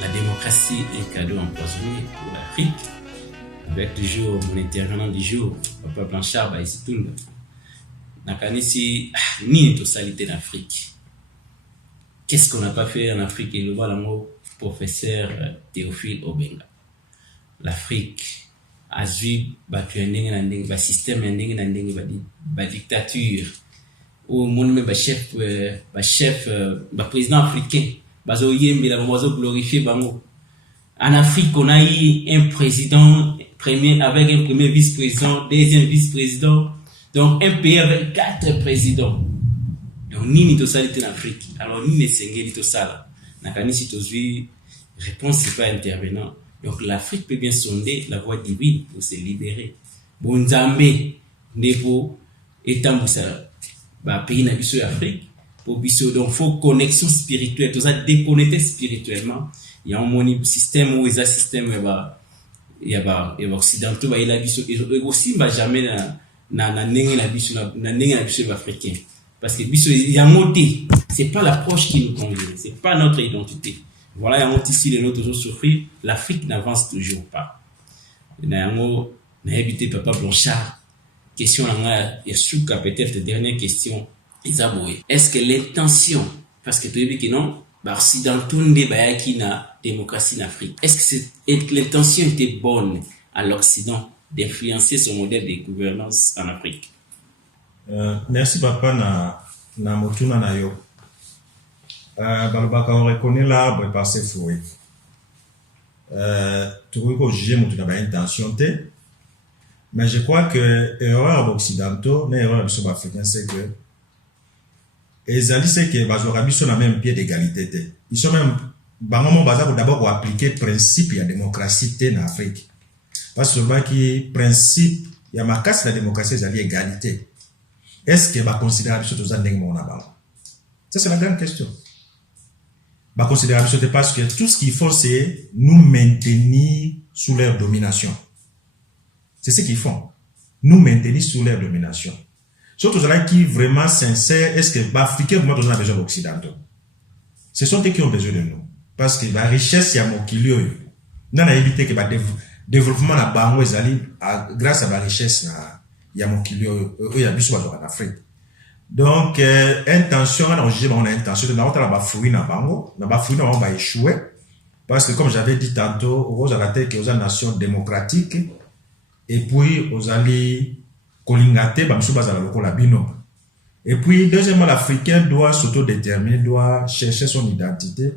la démocratie est un cadeau empoisonné pour l'Afrique. Avec toujours mon intervenant du jour, Papa Blanchard, ici tout le monde. Nakanisi, ni totalité d'Afrique. Qu'est-ce qu'on n'a pas fait en Afrique? Et le voilà mon professeur Théophile Obenga. L'Afrique a vu un système, une dictature. Ou mon chef, président africain. En Afrique, on a eu un président premier avec un premier vice-président, deuxième vice-président, donc un pays avec 4 présidents. Donc, ni to salité en Afrique. Alors, ni sengeli to sala. Nakani si tozui réponse c'est pas intervenant. Donc, l'Afrique peut bien sonder la voie divine pour se libérer. Bonzambe, Nebo, Etamboussa, pays na biso Afrique. Pour biso, donc, faut connexion spirituelle. Tout ça déconnecté spirituellement. Il y a un système où il y a un système, il y a occidentaux, il y a biso, et aussi, jamais na biso africain. Parce que biso, il y a un moté. C'est pas l'approche qui nous convient. C'est pas notre identité. Voilà, il y a un moté ici, les nôtres toujours souffrir. L'Afrique n'avance toujours pas. Il y a un mot, n'a habité Papa Blanchard. Question, il y a Souka, peut-être, dernière question. Est-ce que l'intention, parce que tu as dit que non, si dans tout le débat qui n'a démocratie en Afrique, est-ce que l'intention était bonne à l'Occident d'influencer son modèle de gouvernance en Afrique? Merci papa na motuna na yo. Balobaka on reconnaît l'arbre par ses fruits. Tu peux juger motuna ba intention te, mais je crois que erreur occidentaux, mais erreur sud-africain, c'est que les alliés, c'est que les sont à même pied d'égalité. Ils sont même, d'abord pour appliquer le principe de la démocratie en Afrique. Parce que le principe, il y a ma casse la démocratie, c'est l'égalité. Est-ce que va considérer que c'est un monde? Ça, c'est la grande question. Va considérer que parce que tout ce qu'il faut, c'est nous maintenir sous leur domination. C'est ce qu'ils font. Nous maintenir sous leur domination. Surtout ceux qui vraiment sincères, est-ce que les Africains vraiment ont besoin d'Occidentaux? Ce sont eux qui ont besoin de nous. Parce que la richesse, il y a mon kilio. Nous avons évité que le développement na bango ezali grâce à la richesse il y a mon kilio, il y a besoin en Afrique. Donc, intention, on a jugé, on a intention de n'avoir pas fruit na bango, n'a pas fruit na on va échouer. Parce que comme j'avais dit tantôt, aux alateurs qui aux nations démocratiques, et puis aux alliés kolingate bamsu bazala lokola bino. Et puis deuxièmement, l'Africain doit s'autodéterminer, doit chercher son identité,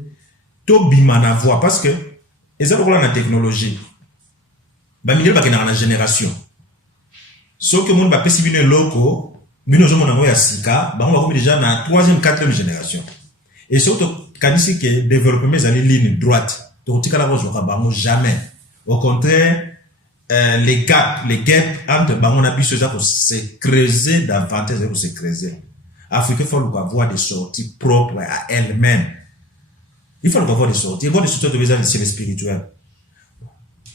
to bimana voix parce que ezalo kola na technologie. Ba milieu ba na génération. Sauf que monde ba pesi bino loko, bino zo mona ya sika, ba on va déjà na 3e 4e génération. Et surtout kanisi que développer mes années ligne droite, to tikala ko zo ka bango jamais. Au contraire, les gaps entre Bangon et Bissau pour se creuser davantage, pour se creuser. Afrique, il faut avoir des sorties propres à elle-même. Il faut avoir des sorties. Il faut des sorties de visage de spirituel.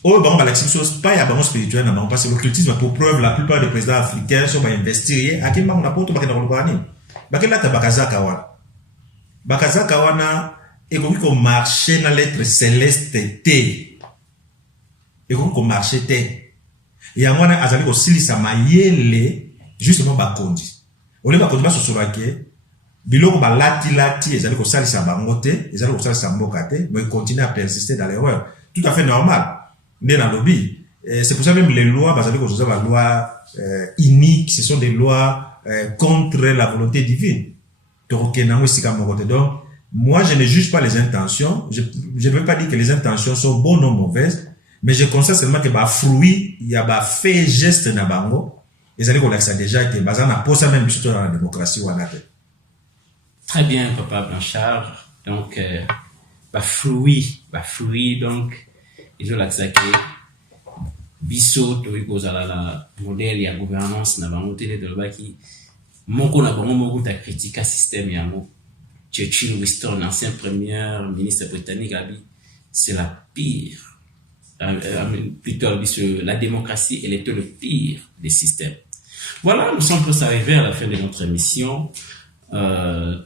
Oh, bon, la chose pas y a bon spirituel, parce que l'occultisme pour preuve, la plupart des présidents africains sont investir. À quel moment on a pas tout dans le Korani? Bakela tabakaza kawana. Bakaza kawana, et comme marcher dans l'être céleste T. Et comme marché te et à moi azali ko silisa mayele justement bakondi ole bakondi ba sosolake biloko balati ezali kosalisa bango te ezali kosalisa mboka te mais continue à persister dans l'erreur tout à fait normal nde na lobby c'est pour ça même les lois bazali kozoza ba lois iniques ce sont des lois contre la volonté divine donc moi je ne juge pas les intentions je ne veux pas dire que les intentions sont bonnes ou mauvaises mais je constate seulement que ba fruit il y a ba fait geste na bango ezali kolakisa déjà que bazana posa même surtout dans la démocratie wana te. Très bien, Papa Blanchard. Donc, fruit, donc, ils ont l'accès biso to ikozala la modèle ya gouvernance na bango tele de baki moko na bango moko ta critique système yango. Churchill Winston, ancien premier ministre britannique, a dit c'est la pire. Plutôt la démocratie, elle était le pire des systèmes. Voilà, nous sommes tous arrivés à la fin de notre émission.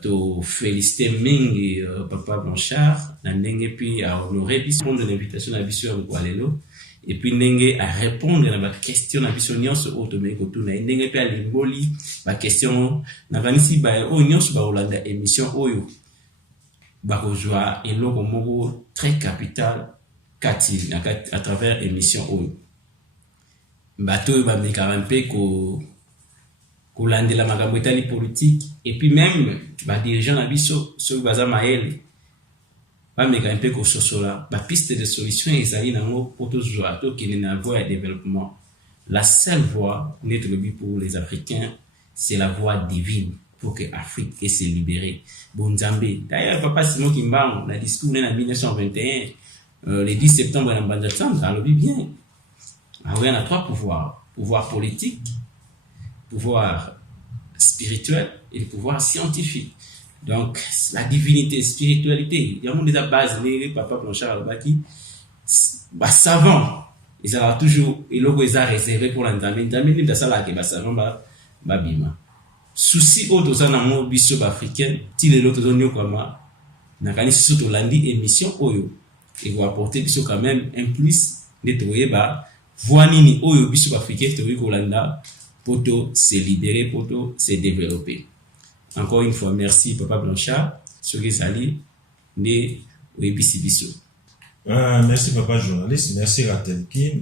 To féliciter mingi Papa Blanchard na ndenge puis à honorer biso de l'invitation à biso ya Kwalelo et puis ndenge à répondre à la question na biso nyonso automeko tout na ndenge puis à limboli ba question na vanisi ba o nyonso ba olanda émission oyo ba kozwa eloko moko très capital kati à travers émission oyo bato ba mekarampe ko kolandela makambo etali politique et puis même ba dirigeant na biso so baza maele ba meka un peu ko sosola ba piste de solution ezali nango pour toujours to qui na voie de développement la seule voie notre but pour les Africains c'est la voie divine pour que Afrique ait se libérer bonzambe d'ailleurs Papa Simon Kimbangu na discours en 1921 le 10 septembre na Banjatan ça le dit bien on a trois pouvoir politique, pouvoir spirituel et le pouvoir scientifique. Donc, la divinité, spiritualité, il y a des bases, les Papa Blanchard Albaki, savant, ils ont toujours, et logo, ils ont réservé pour l'endamine, d'amener de ça là, que savant, bima. Souci autre, ça, dans mon biso africain, si les autres ont comme moi, n'a qu'à surtout lundi émission, oyo, et vous apporter biso quand même un plus, nettoyer, voir nini oyo biso africain, théorie Kolanda, pour se libérer, pour se développer. Encore une fois, merci Papa Blanchard, Sogezali, né au EBC Bisso. Merci Papa journaliste, merci Ratelkin.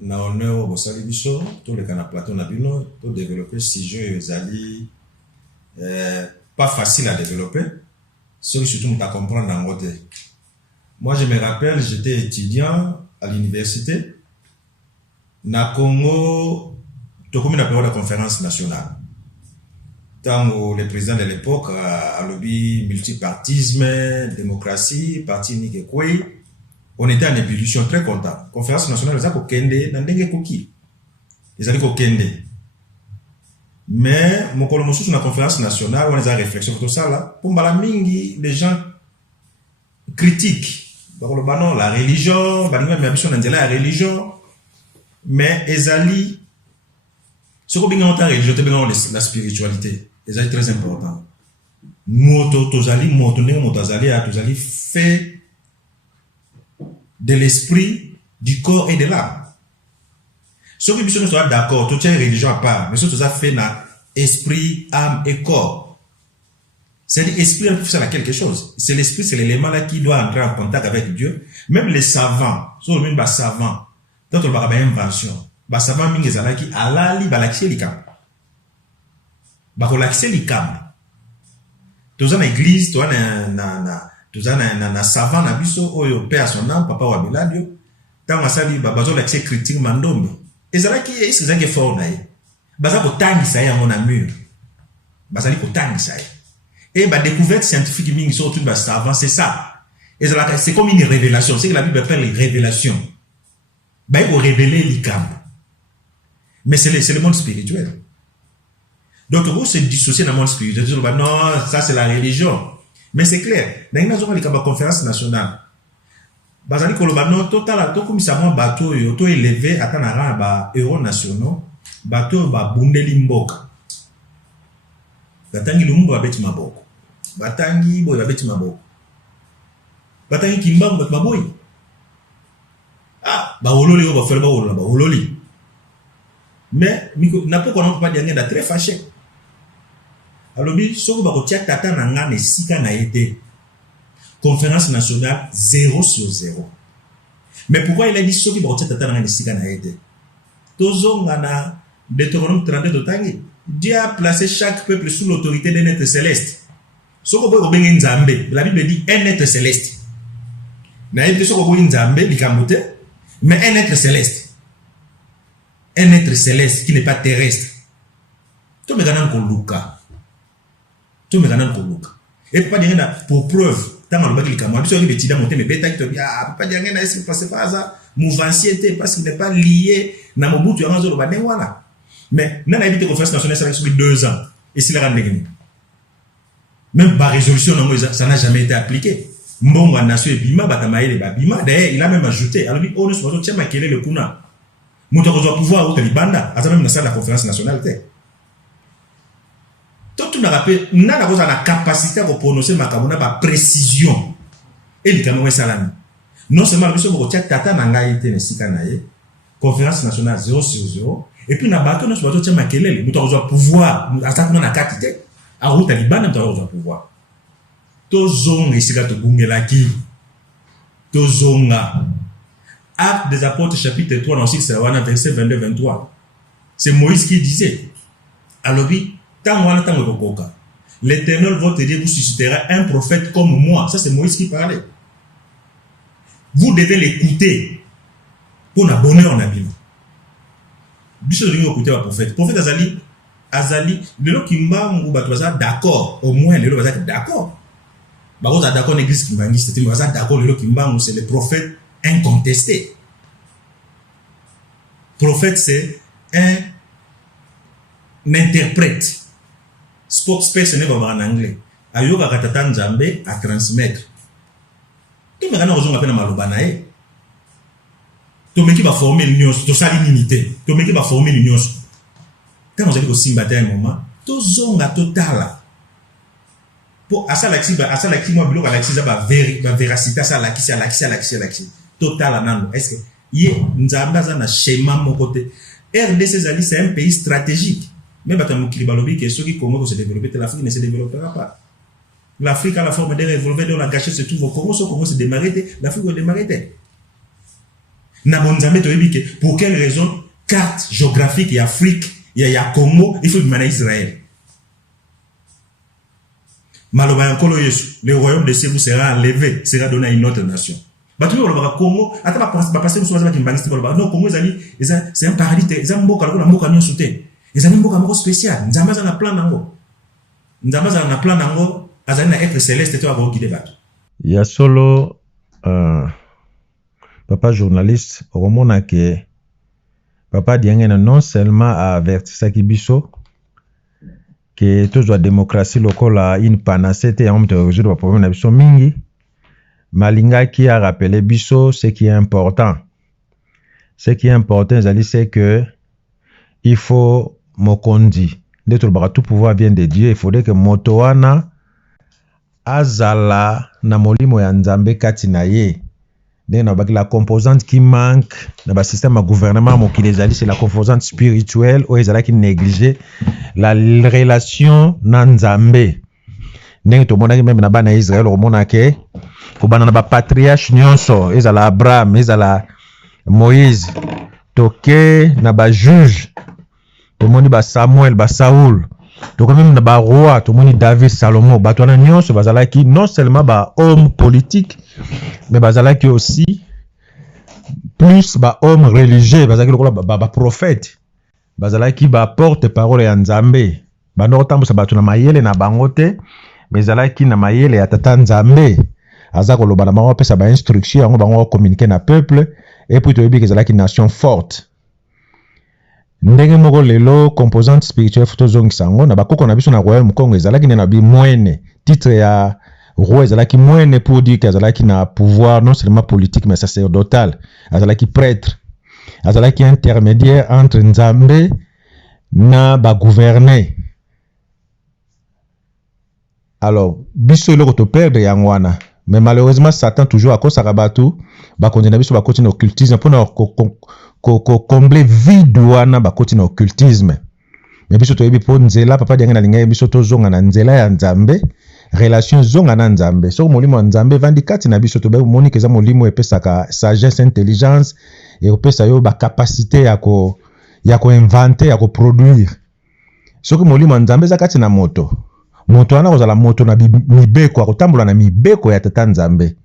Na honneur au Bosali Bisso, tout le canal plateau na bino, pour développer si jeu Zali, pas facile à développer. Surtout à comprendre en côté. Moi je me rappelle, j'étais étudiant à l'université. Na Congo, tout comme une période de conférence nationale. Tant où le président de l'époque a lobby multipartisme, démocratie, parti Nikekwe, on était en ébullition, très content. Conférence nationale, ils ont kende, n'andenge koki. Ils ont kende. Mais, mon collègue sur la conférence nationale, on a réflexion sur tout ça là. Pour Malamingi, les gens critiquent. La religion, la religion, mais Ezali, ce qu'on a religion, c'est la spiritualité. C'est très important. Tozali fait de l'esprit, du corps et de l'âme. Ce que nous sommes d'accord, tout est religion à part, mais ce que nous avons fait dans esprit, âme et corps. C'est-à-dire, l'esprit, c'est quelque chose. C'est l'esprit, c'est l'élément là qui doit entrer en contact avec Dieu. Même les savants, sur le même savant, dans le bas invention, les savants, ils ont dit, Allah, il va l'accès, il va l'accès, il va tous en église, tous en savant, na biso, oyo, père son nom, papa wa biladio, tant ma sali, bazo l'accès critique mandombe. Et ça là qui est, c'est fort, naïe. Baza ko tangi sa ya mon amur. Baza li ko tangi sa ya. Et bah découverte scientifique mingi sur tout savant, c'est ça. Et ça c'est comme une révélation, c'est que la Bible appelle les révélations. Bah il faut révéler l'ikam. Mais c'est le monde spirituel. Donc vous se dissocier dans le monde spirituel, bah non, ça c'est la religion. Mais c'est clair. Dans une conférence nationale, bazali koloba non total to comme ça mon bateau yo to élevé atanara ba héros nationaux, bateau ba bundeli mboka. Batangi lumbu babeti maboko. Batangi boy babeti maboko. Batangi kimbangu bat maboy. Ah, ba ololi yo ba faire ba olola ba ololi. Mais n'a pas qu'on pas dire très fâché. alobi soko bakotia tata na nga ne sika na été. Conférence nationale 0 sur 0. Mais pourquoi il a dit soko bakotia tata na nga ne sika na été? Tozonga na Deutéronome 32 totangi. Dieu a placé chaque peuple sous l'autorité d'un être céleste. Soko boy obenga nzambe, la Bible dit un être céleste. Na yebite soko boy nzambe likambote, mais un être céleste. Un être céleste qui n'est pas terrestre. To me ganan ko luka. To me ganan ko luka. Et pas dire pour preuve, tant on le baki likambo, biso ki betida monter mais beta ki to bien, pas dire na esi passer par ça, mouvanciété parce qu'il n'est pas lié na Mobutu ya ngazolo ba voilà. Mais n'a évité conférence nationale ça fait 2 ans et c'est la grande technique. Même par résolution ça n'a jamais été appliqué. Mbongo nation bima batamaele ba bima d'ailleurs il a même ajouté alors on ne se voit tiens makele le kuna. Muto ko pouvoir au Talibanda asa même na salle de la conférence nationale té. Tout na rappel na la capacité de prononcer makamona ba précision et le cameroun salami. Non seulement biso ko tia tata na ngai té ne sika na ye conférence nationale 0 sur 0. Et puis, na bateau, nous sommes tous makelele. Nous avons pouvoir. À ça, nous avons quantité. À route Taliban, nous avons pouvoir. Tozong ici là, tobungelaki. Tozonga. Acte des Apôtres, chapitre 3, dans 6, verset 22-23. C'est Moïse qui disait. Alors, l'Éternel votre Dieu vous suscitera un prophète comme moi. Ça, c'est Moïse qui parlait. Vous devez l'écouter pour un bonheur en abîme. Biso de écouter le prophète. Prophète Azali, le lo kimba mou batwaza d'accord, au moins le lo baza d'accord. Ba ko d'accord l'église kimbangi, c'était baza d'accord le lo kimba mou c'est le prophète incontesté. Prophète c'est un interprète. Spokesperson en anglais. Ayoka katata nzambe à transmettre. Tout me kana ozonga pena maloba na ye. Tomeki va former l'union, to sali limité. Tomeki va former l'union. Quand vous allez au Simbaté un moment, to zonga totala. Pour asalaxi moi bilo galaxy za ba véracité ça la qui total nando. Est-ce que yé nzamba za na schéma mon côté. RDC Zali c'est un pays stratégique. Mais batamu kilibalobi que ceux qui Congo se développer, l'Afrique ne se développera pas. L'Afrique a la forme d'un revolver dans la gâchette se trouve au Congo, ce Congo se démarrer, l'Afrique va démarrer. Pour quelle raison carte géographique et Afrique il y a Congo il faut demander Israël maloba nkolo Yesu le royaume de Sévou sera enlevé sera donné à une autre nation batu le Congo ata ba passer muso ba kimbangisti ba non Congo c'est un paradis c'est un mboka la mboka nyo soute ezali mboka moko spécial nzamba za na plan nango azali na être céleste to ba guider batu ya solo papa journaliste, au moment que papa Diangena non seulement a averti Sakibiso que toute la démocratie locale a une panacée et on peut résoudre le problème de Biso mingi, Malinga qui a rappelé Biso ce qui est important. Ce qui est important, c'est que il faut mokondi. D'être tout pouvoir vient de Dieu. Il faudrait que Motoana azala na molimo ya Nzambe katinaye. La composante qui manque dans le système de gouvernement, c'est la composante spirituelle où ils ont négligé la relation Nanzambe. Même dans Israël, au monde que les patriarches nyonso, ils ont Abraham, ils ont Moïse, toke na ba juge, tout le monde ba Samuel, ba Saoul, donc même na ba roi, tout le monde David, Salomon, ba toana nyonso bazalaki non seulement ba homme politique mais bazalaki aussi plus ba homme religieux bazalaki ba prophète bazalaki ba porte-parole ya Nzambe bando tambusa batu na mayele na bangote mais bazalaki na mayele ya tata Nzambe azako loba na bango pesa ba instruction yango bango communiquer na peuple et puis toyebi bazalaki nation forte ndenge moko lelo composante spirituelle photozong sango na bakoko na biso na royaume Congo ezalaki na bi moine titre ya roi ezalaki moine pour dire qu'azalaki na pouvoir non seulement politique mais sacerdotal azalaki prêtre azalaki intermédiaire entre Nzambe na ba gouverner. Alors biso loko to perdre yangwana mais malheureusement Satan toujours à cause sarabatu ba continuer biso ba continuer occultisme pour na combler vide wana ba continuer occultisme mais biso toyebi po nzela papa diange na linga biso tozonga na nzela ya Nzambe relation zonga na Nzambe so molimo wa Nzambe vandi kati na biso tobe moni keza molimo epesaka sagesse intelligence et opesa yo ba capacité ya ko inventer ya ko produire soki molimo wa Nzambe za kati na moto wana kozala moto na mibeko akotambola na mibeko ya tata Nzambe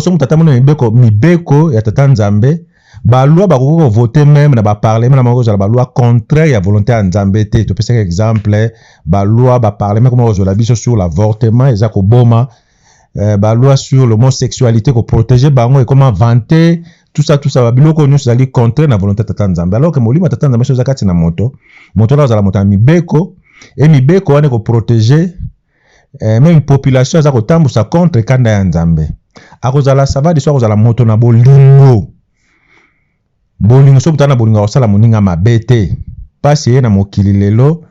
so mutatambola na mibeko ya tata Nzambe balua bakoko voter même na ba parlement na moko zala balua contraire ya volonté ya Nzambe te to pesa exemple balua ba parlement comme ozola biso sur l'avortement eza ko boma balua sur l'homosexualité ko protéger bango et comment vanter tout ça babiloko nyonso zali contraire na volonté tata Nzambe alors que molimo tata Nzambe so zakati na moto la zala moto na mibeko et mibeko wane ko protéger même population za ko tambusa contre kanda ya Nzambe akozala savadi so akozala moto na bolingo so butana bolingo osala moninga mabete pasi ye na mokili lelo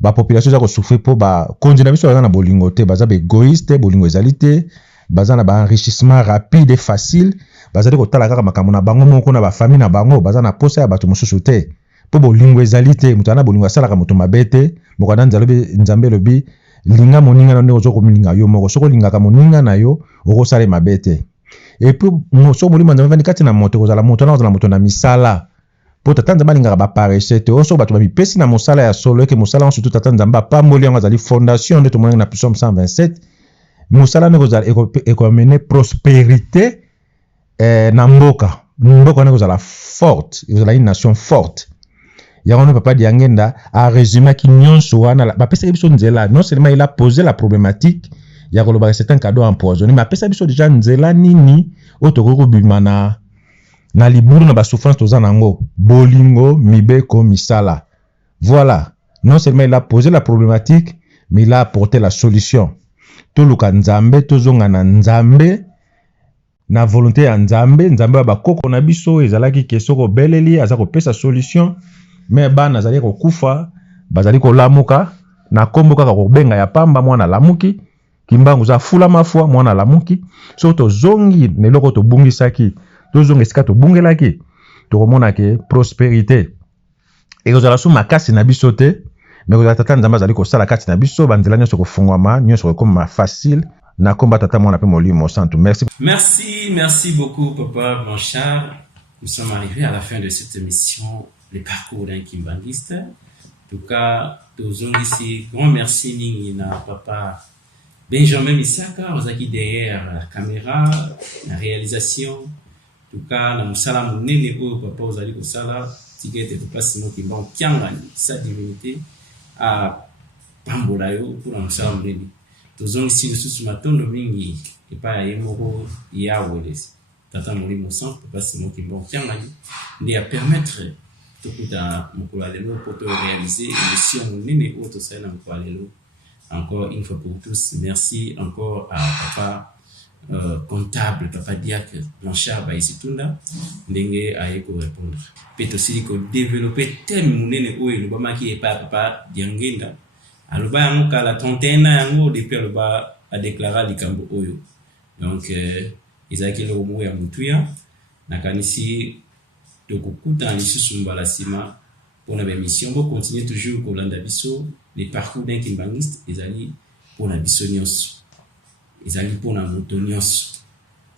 ba population za ko souffrir po ba konzi na biso na bolingo te baza be égoïste bolingo ezalité baza na ba enrichissement rapide et facile baza ko tala kaka makambo na bango moko na ba famille na bango baza na posa ya bato mosusu te po bolingo ezalité mutana bolingo asala ka moto mabete mokana Nzambe lobi linga moninga na ndeko zoko milinga yo moko soko linga ka moninga na yo okosala mabete et puis so molimo Nzambe vandi kati na moto kozala moto na moto na misala po tata Nzambe linga ba paresse te oso bato ba mipesi na mosala ya solo ke mosala surtout tata Nzambe pa moli yango azali fondation de tomonga na Psaume 127 mosala ne kozala amener prospérité na mboka ne kozala forte kozala une nation forte yango papa diangenda a résumé ki nyonso wana ba pesa biso nzela non seulement il a posé la problématique ya koloba c'est un cadeau empoisonné mais pesa biso déjà nzela nini otokoko bimana na liburu na ba souffrance toza nango bolingo mibeko misala voilà non seulement il a posé la problématique mais il a apporté la solution toluka Nzambe tozonga na Nzambe na volonté ya Nzambe ba koko na biso ezalaki kesoko beleli aza ko pesa solution mais bana zali ko kufa bazali ko lamuka na kombo kaka ko benga ya pamba mwana lamuki kimbangu za fula mafua mwana lamuki so to zongi neloko to bungisaki to zongi sika to bungelaki to komona ke prospérité et kozala su makasi na biso te mais kozala tata Nzambe azali ko sala kati na biso banzela nyonso ko fungwama nyonso ko koma facile na komba tata mwana pe molimo santo merci beaucoup papa Blanchard. Nous sommes arrivés à la fin de cette émission le parcours d'un kimbanguiste. En tout cas, tous ici, grand merci Nina papa Benjamin Misaka, Ozaki derrière la caméra, la réalisation. En tout cas, na musala munene ko papa Ozali ko sala, tikete to pasimo kimbangu kiangani sa divinité a pambolayo pour la musala munene. Tous ici de sous matondo mingi et pas yemoko yawolesi. Tata molimo sans papa Simon kimbangu kiangani ni a permettre tokuta mokolo lelo pour réaliser émission nene auto sana mokolo lelo. Encore une fois pour tous, merci encore à papa comptable papa Diak Blanchard Baïsitunda ndenge ayeko répondre. Peut aussi ko développer thème nene oyo lo bamaki e papa Diangenda aloba yango kala trentaine yango depuis aloba a déclarer likambo oyo. Donc ezaki lo mo ya mutuya nakanisi tokukuta lisusu mbala sima pour la mission bo continuer toujours ko landa biso les parcours d'un kimbangiste ezali pour la biso nyonso ezali pour la moto nyonso.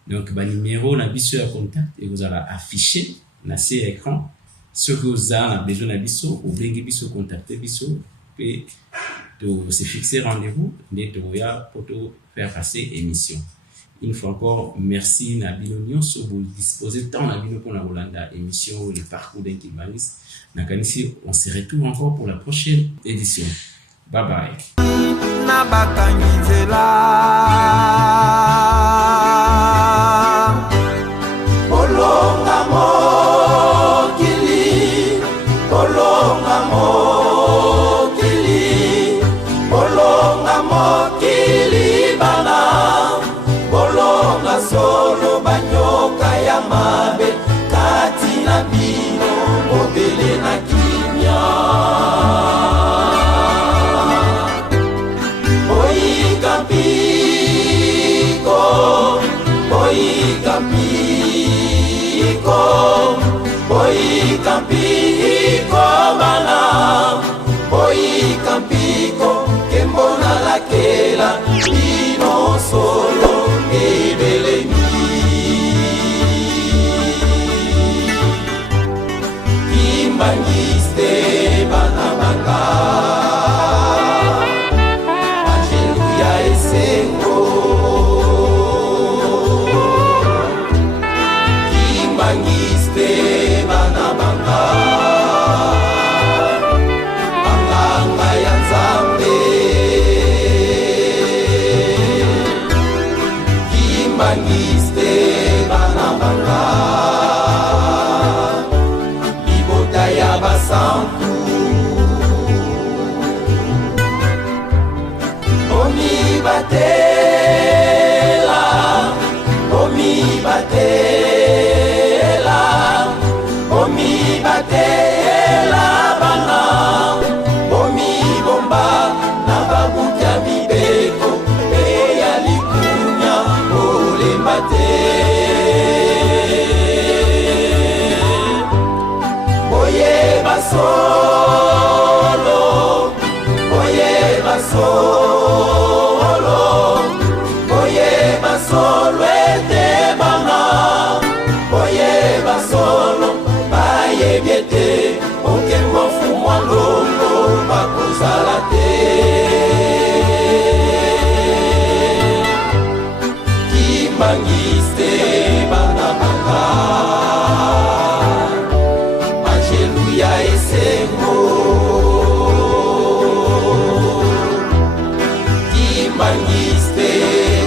Donc ba numéro na biso ya contact et vous allez afficher na ces écran ce que vous avez besoin na biso ou bengi biso contacter biso et de se fixer rendez-vous de toya pour faire passer émission. Une fois encore, merci Nabino Nyonso pour disposer tant Nabino pour la Rolanda émission le parcours d'un Kimbanguiste. Nakanisi, on se retrouve encore pour la prochaine édition. Bye bye. Solo banyoka ya mabe kati na bino mobele na kimia boyika piko boyika piko boyika piko bana mpiko kembo nalakela bino solo ebelemi kimbangiste bana banga Angeluya esengo kimbangiste bana banga banganga ya Nzambe kimbangiste bana banga libota ya basantu omi batela omi batela omi batela bana omi bomba na babuka mibeko pe ya likunya olemba te oye basolo oye basolo oye basolo ete bana oye basolo baye biete oke mofu mwalongo bakuzala te kimbangiste bana banga Angeluya esengo kimbangiste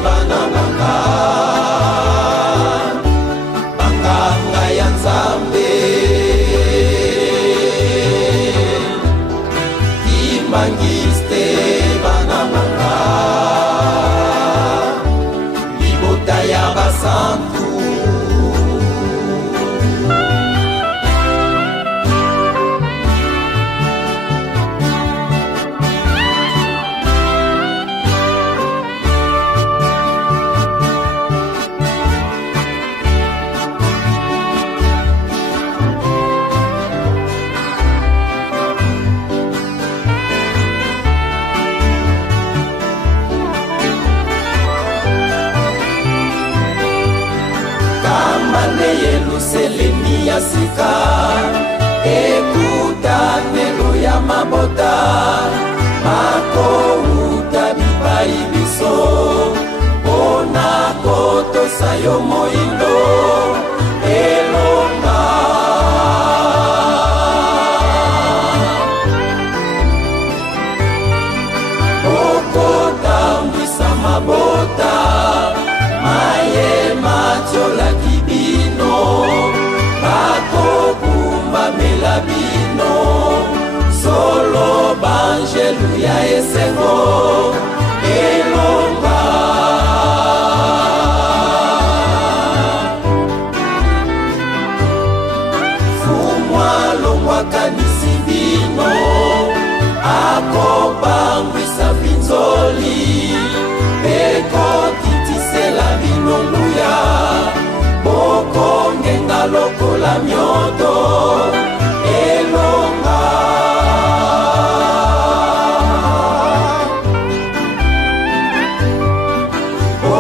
bana banga banganga ya Nzambe kimbangiste bana banga libota ya basantu Yeluselemi ya sika ekutanelo ya mabota makouta bipai biso ona kotosa yo moindo elonga okotambwisa mabota maye matiola kibino bakobumba melabino solo banjelu ya esengo elonga fumwa longwakanisi bino akobangwisa binzoli ekokitisela binonguya bokongenga lokola myoto elonga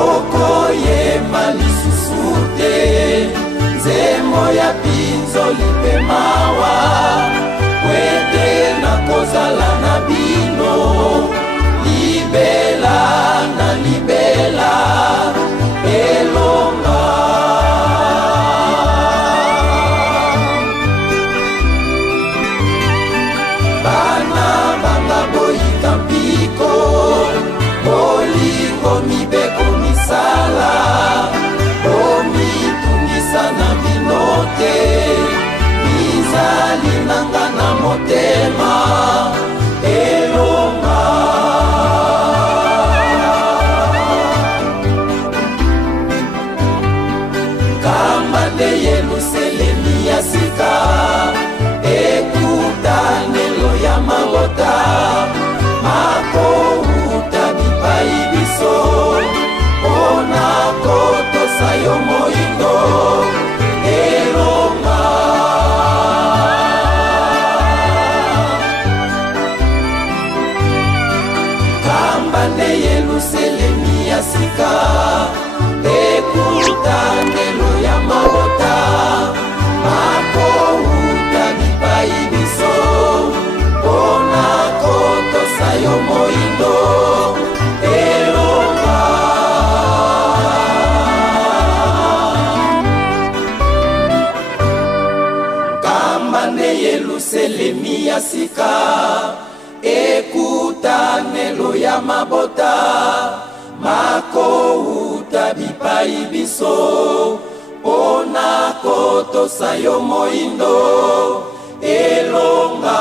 bokoyema lisusu te nzembo ya pinzoli mpe mawa kwete na kozala na bino libela na libela elonga bana banga boyika mpiko bolingo mibeko misala bomitungisa na bino te mizali nanga na motema elonga kamba nde Yeluselemi ya sika ekutanelo ya mabota makouta bipai biso ona kotosa yo moindo elonga ya sika ekutanelo ya mabota makouta bipai biso ona kotosa yo moindo elonga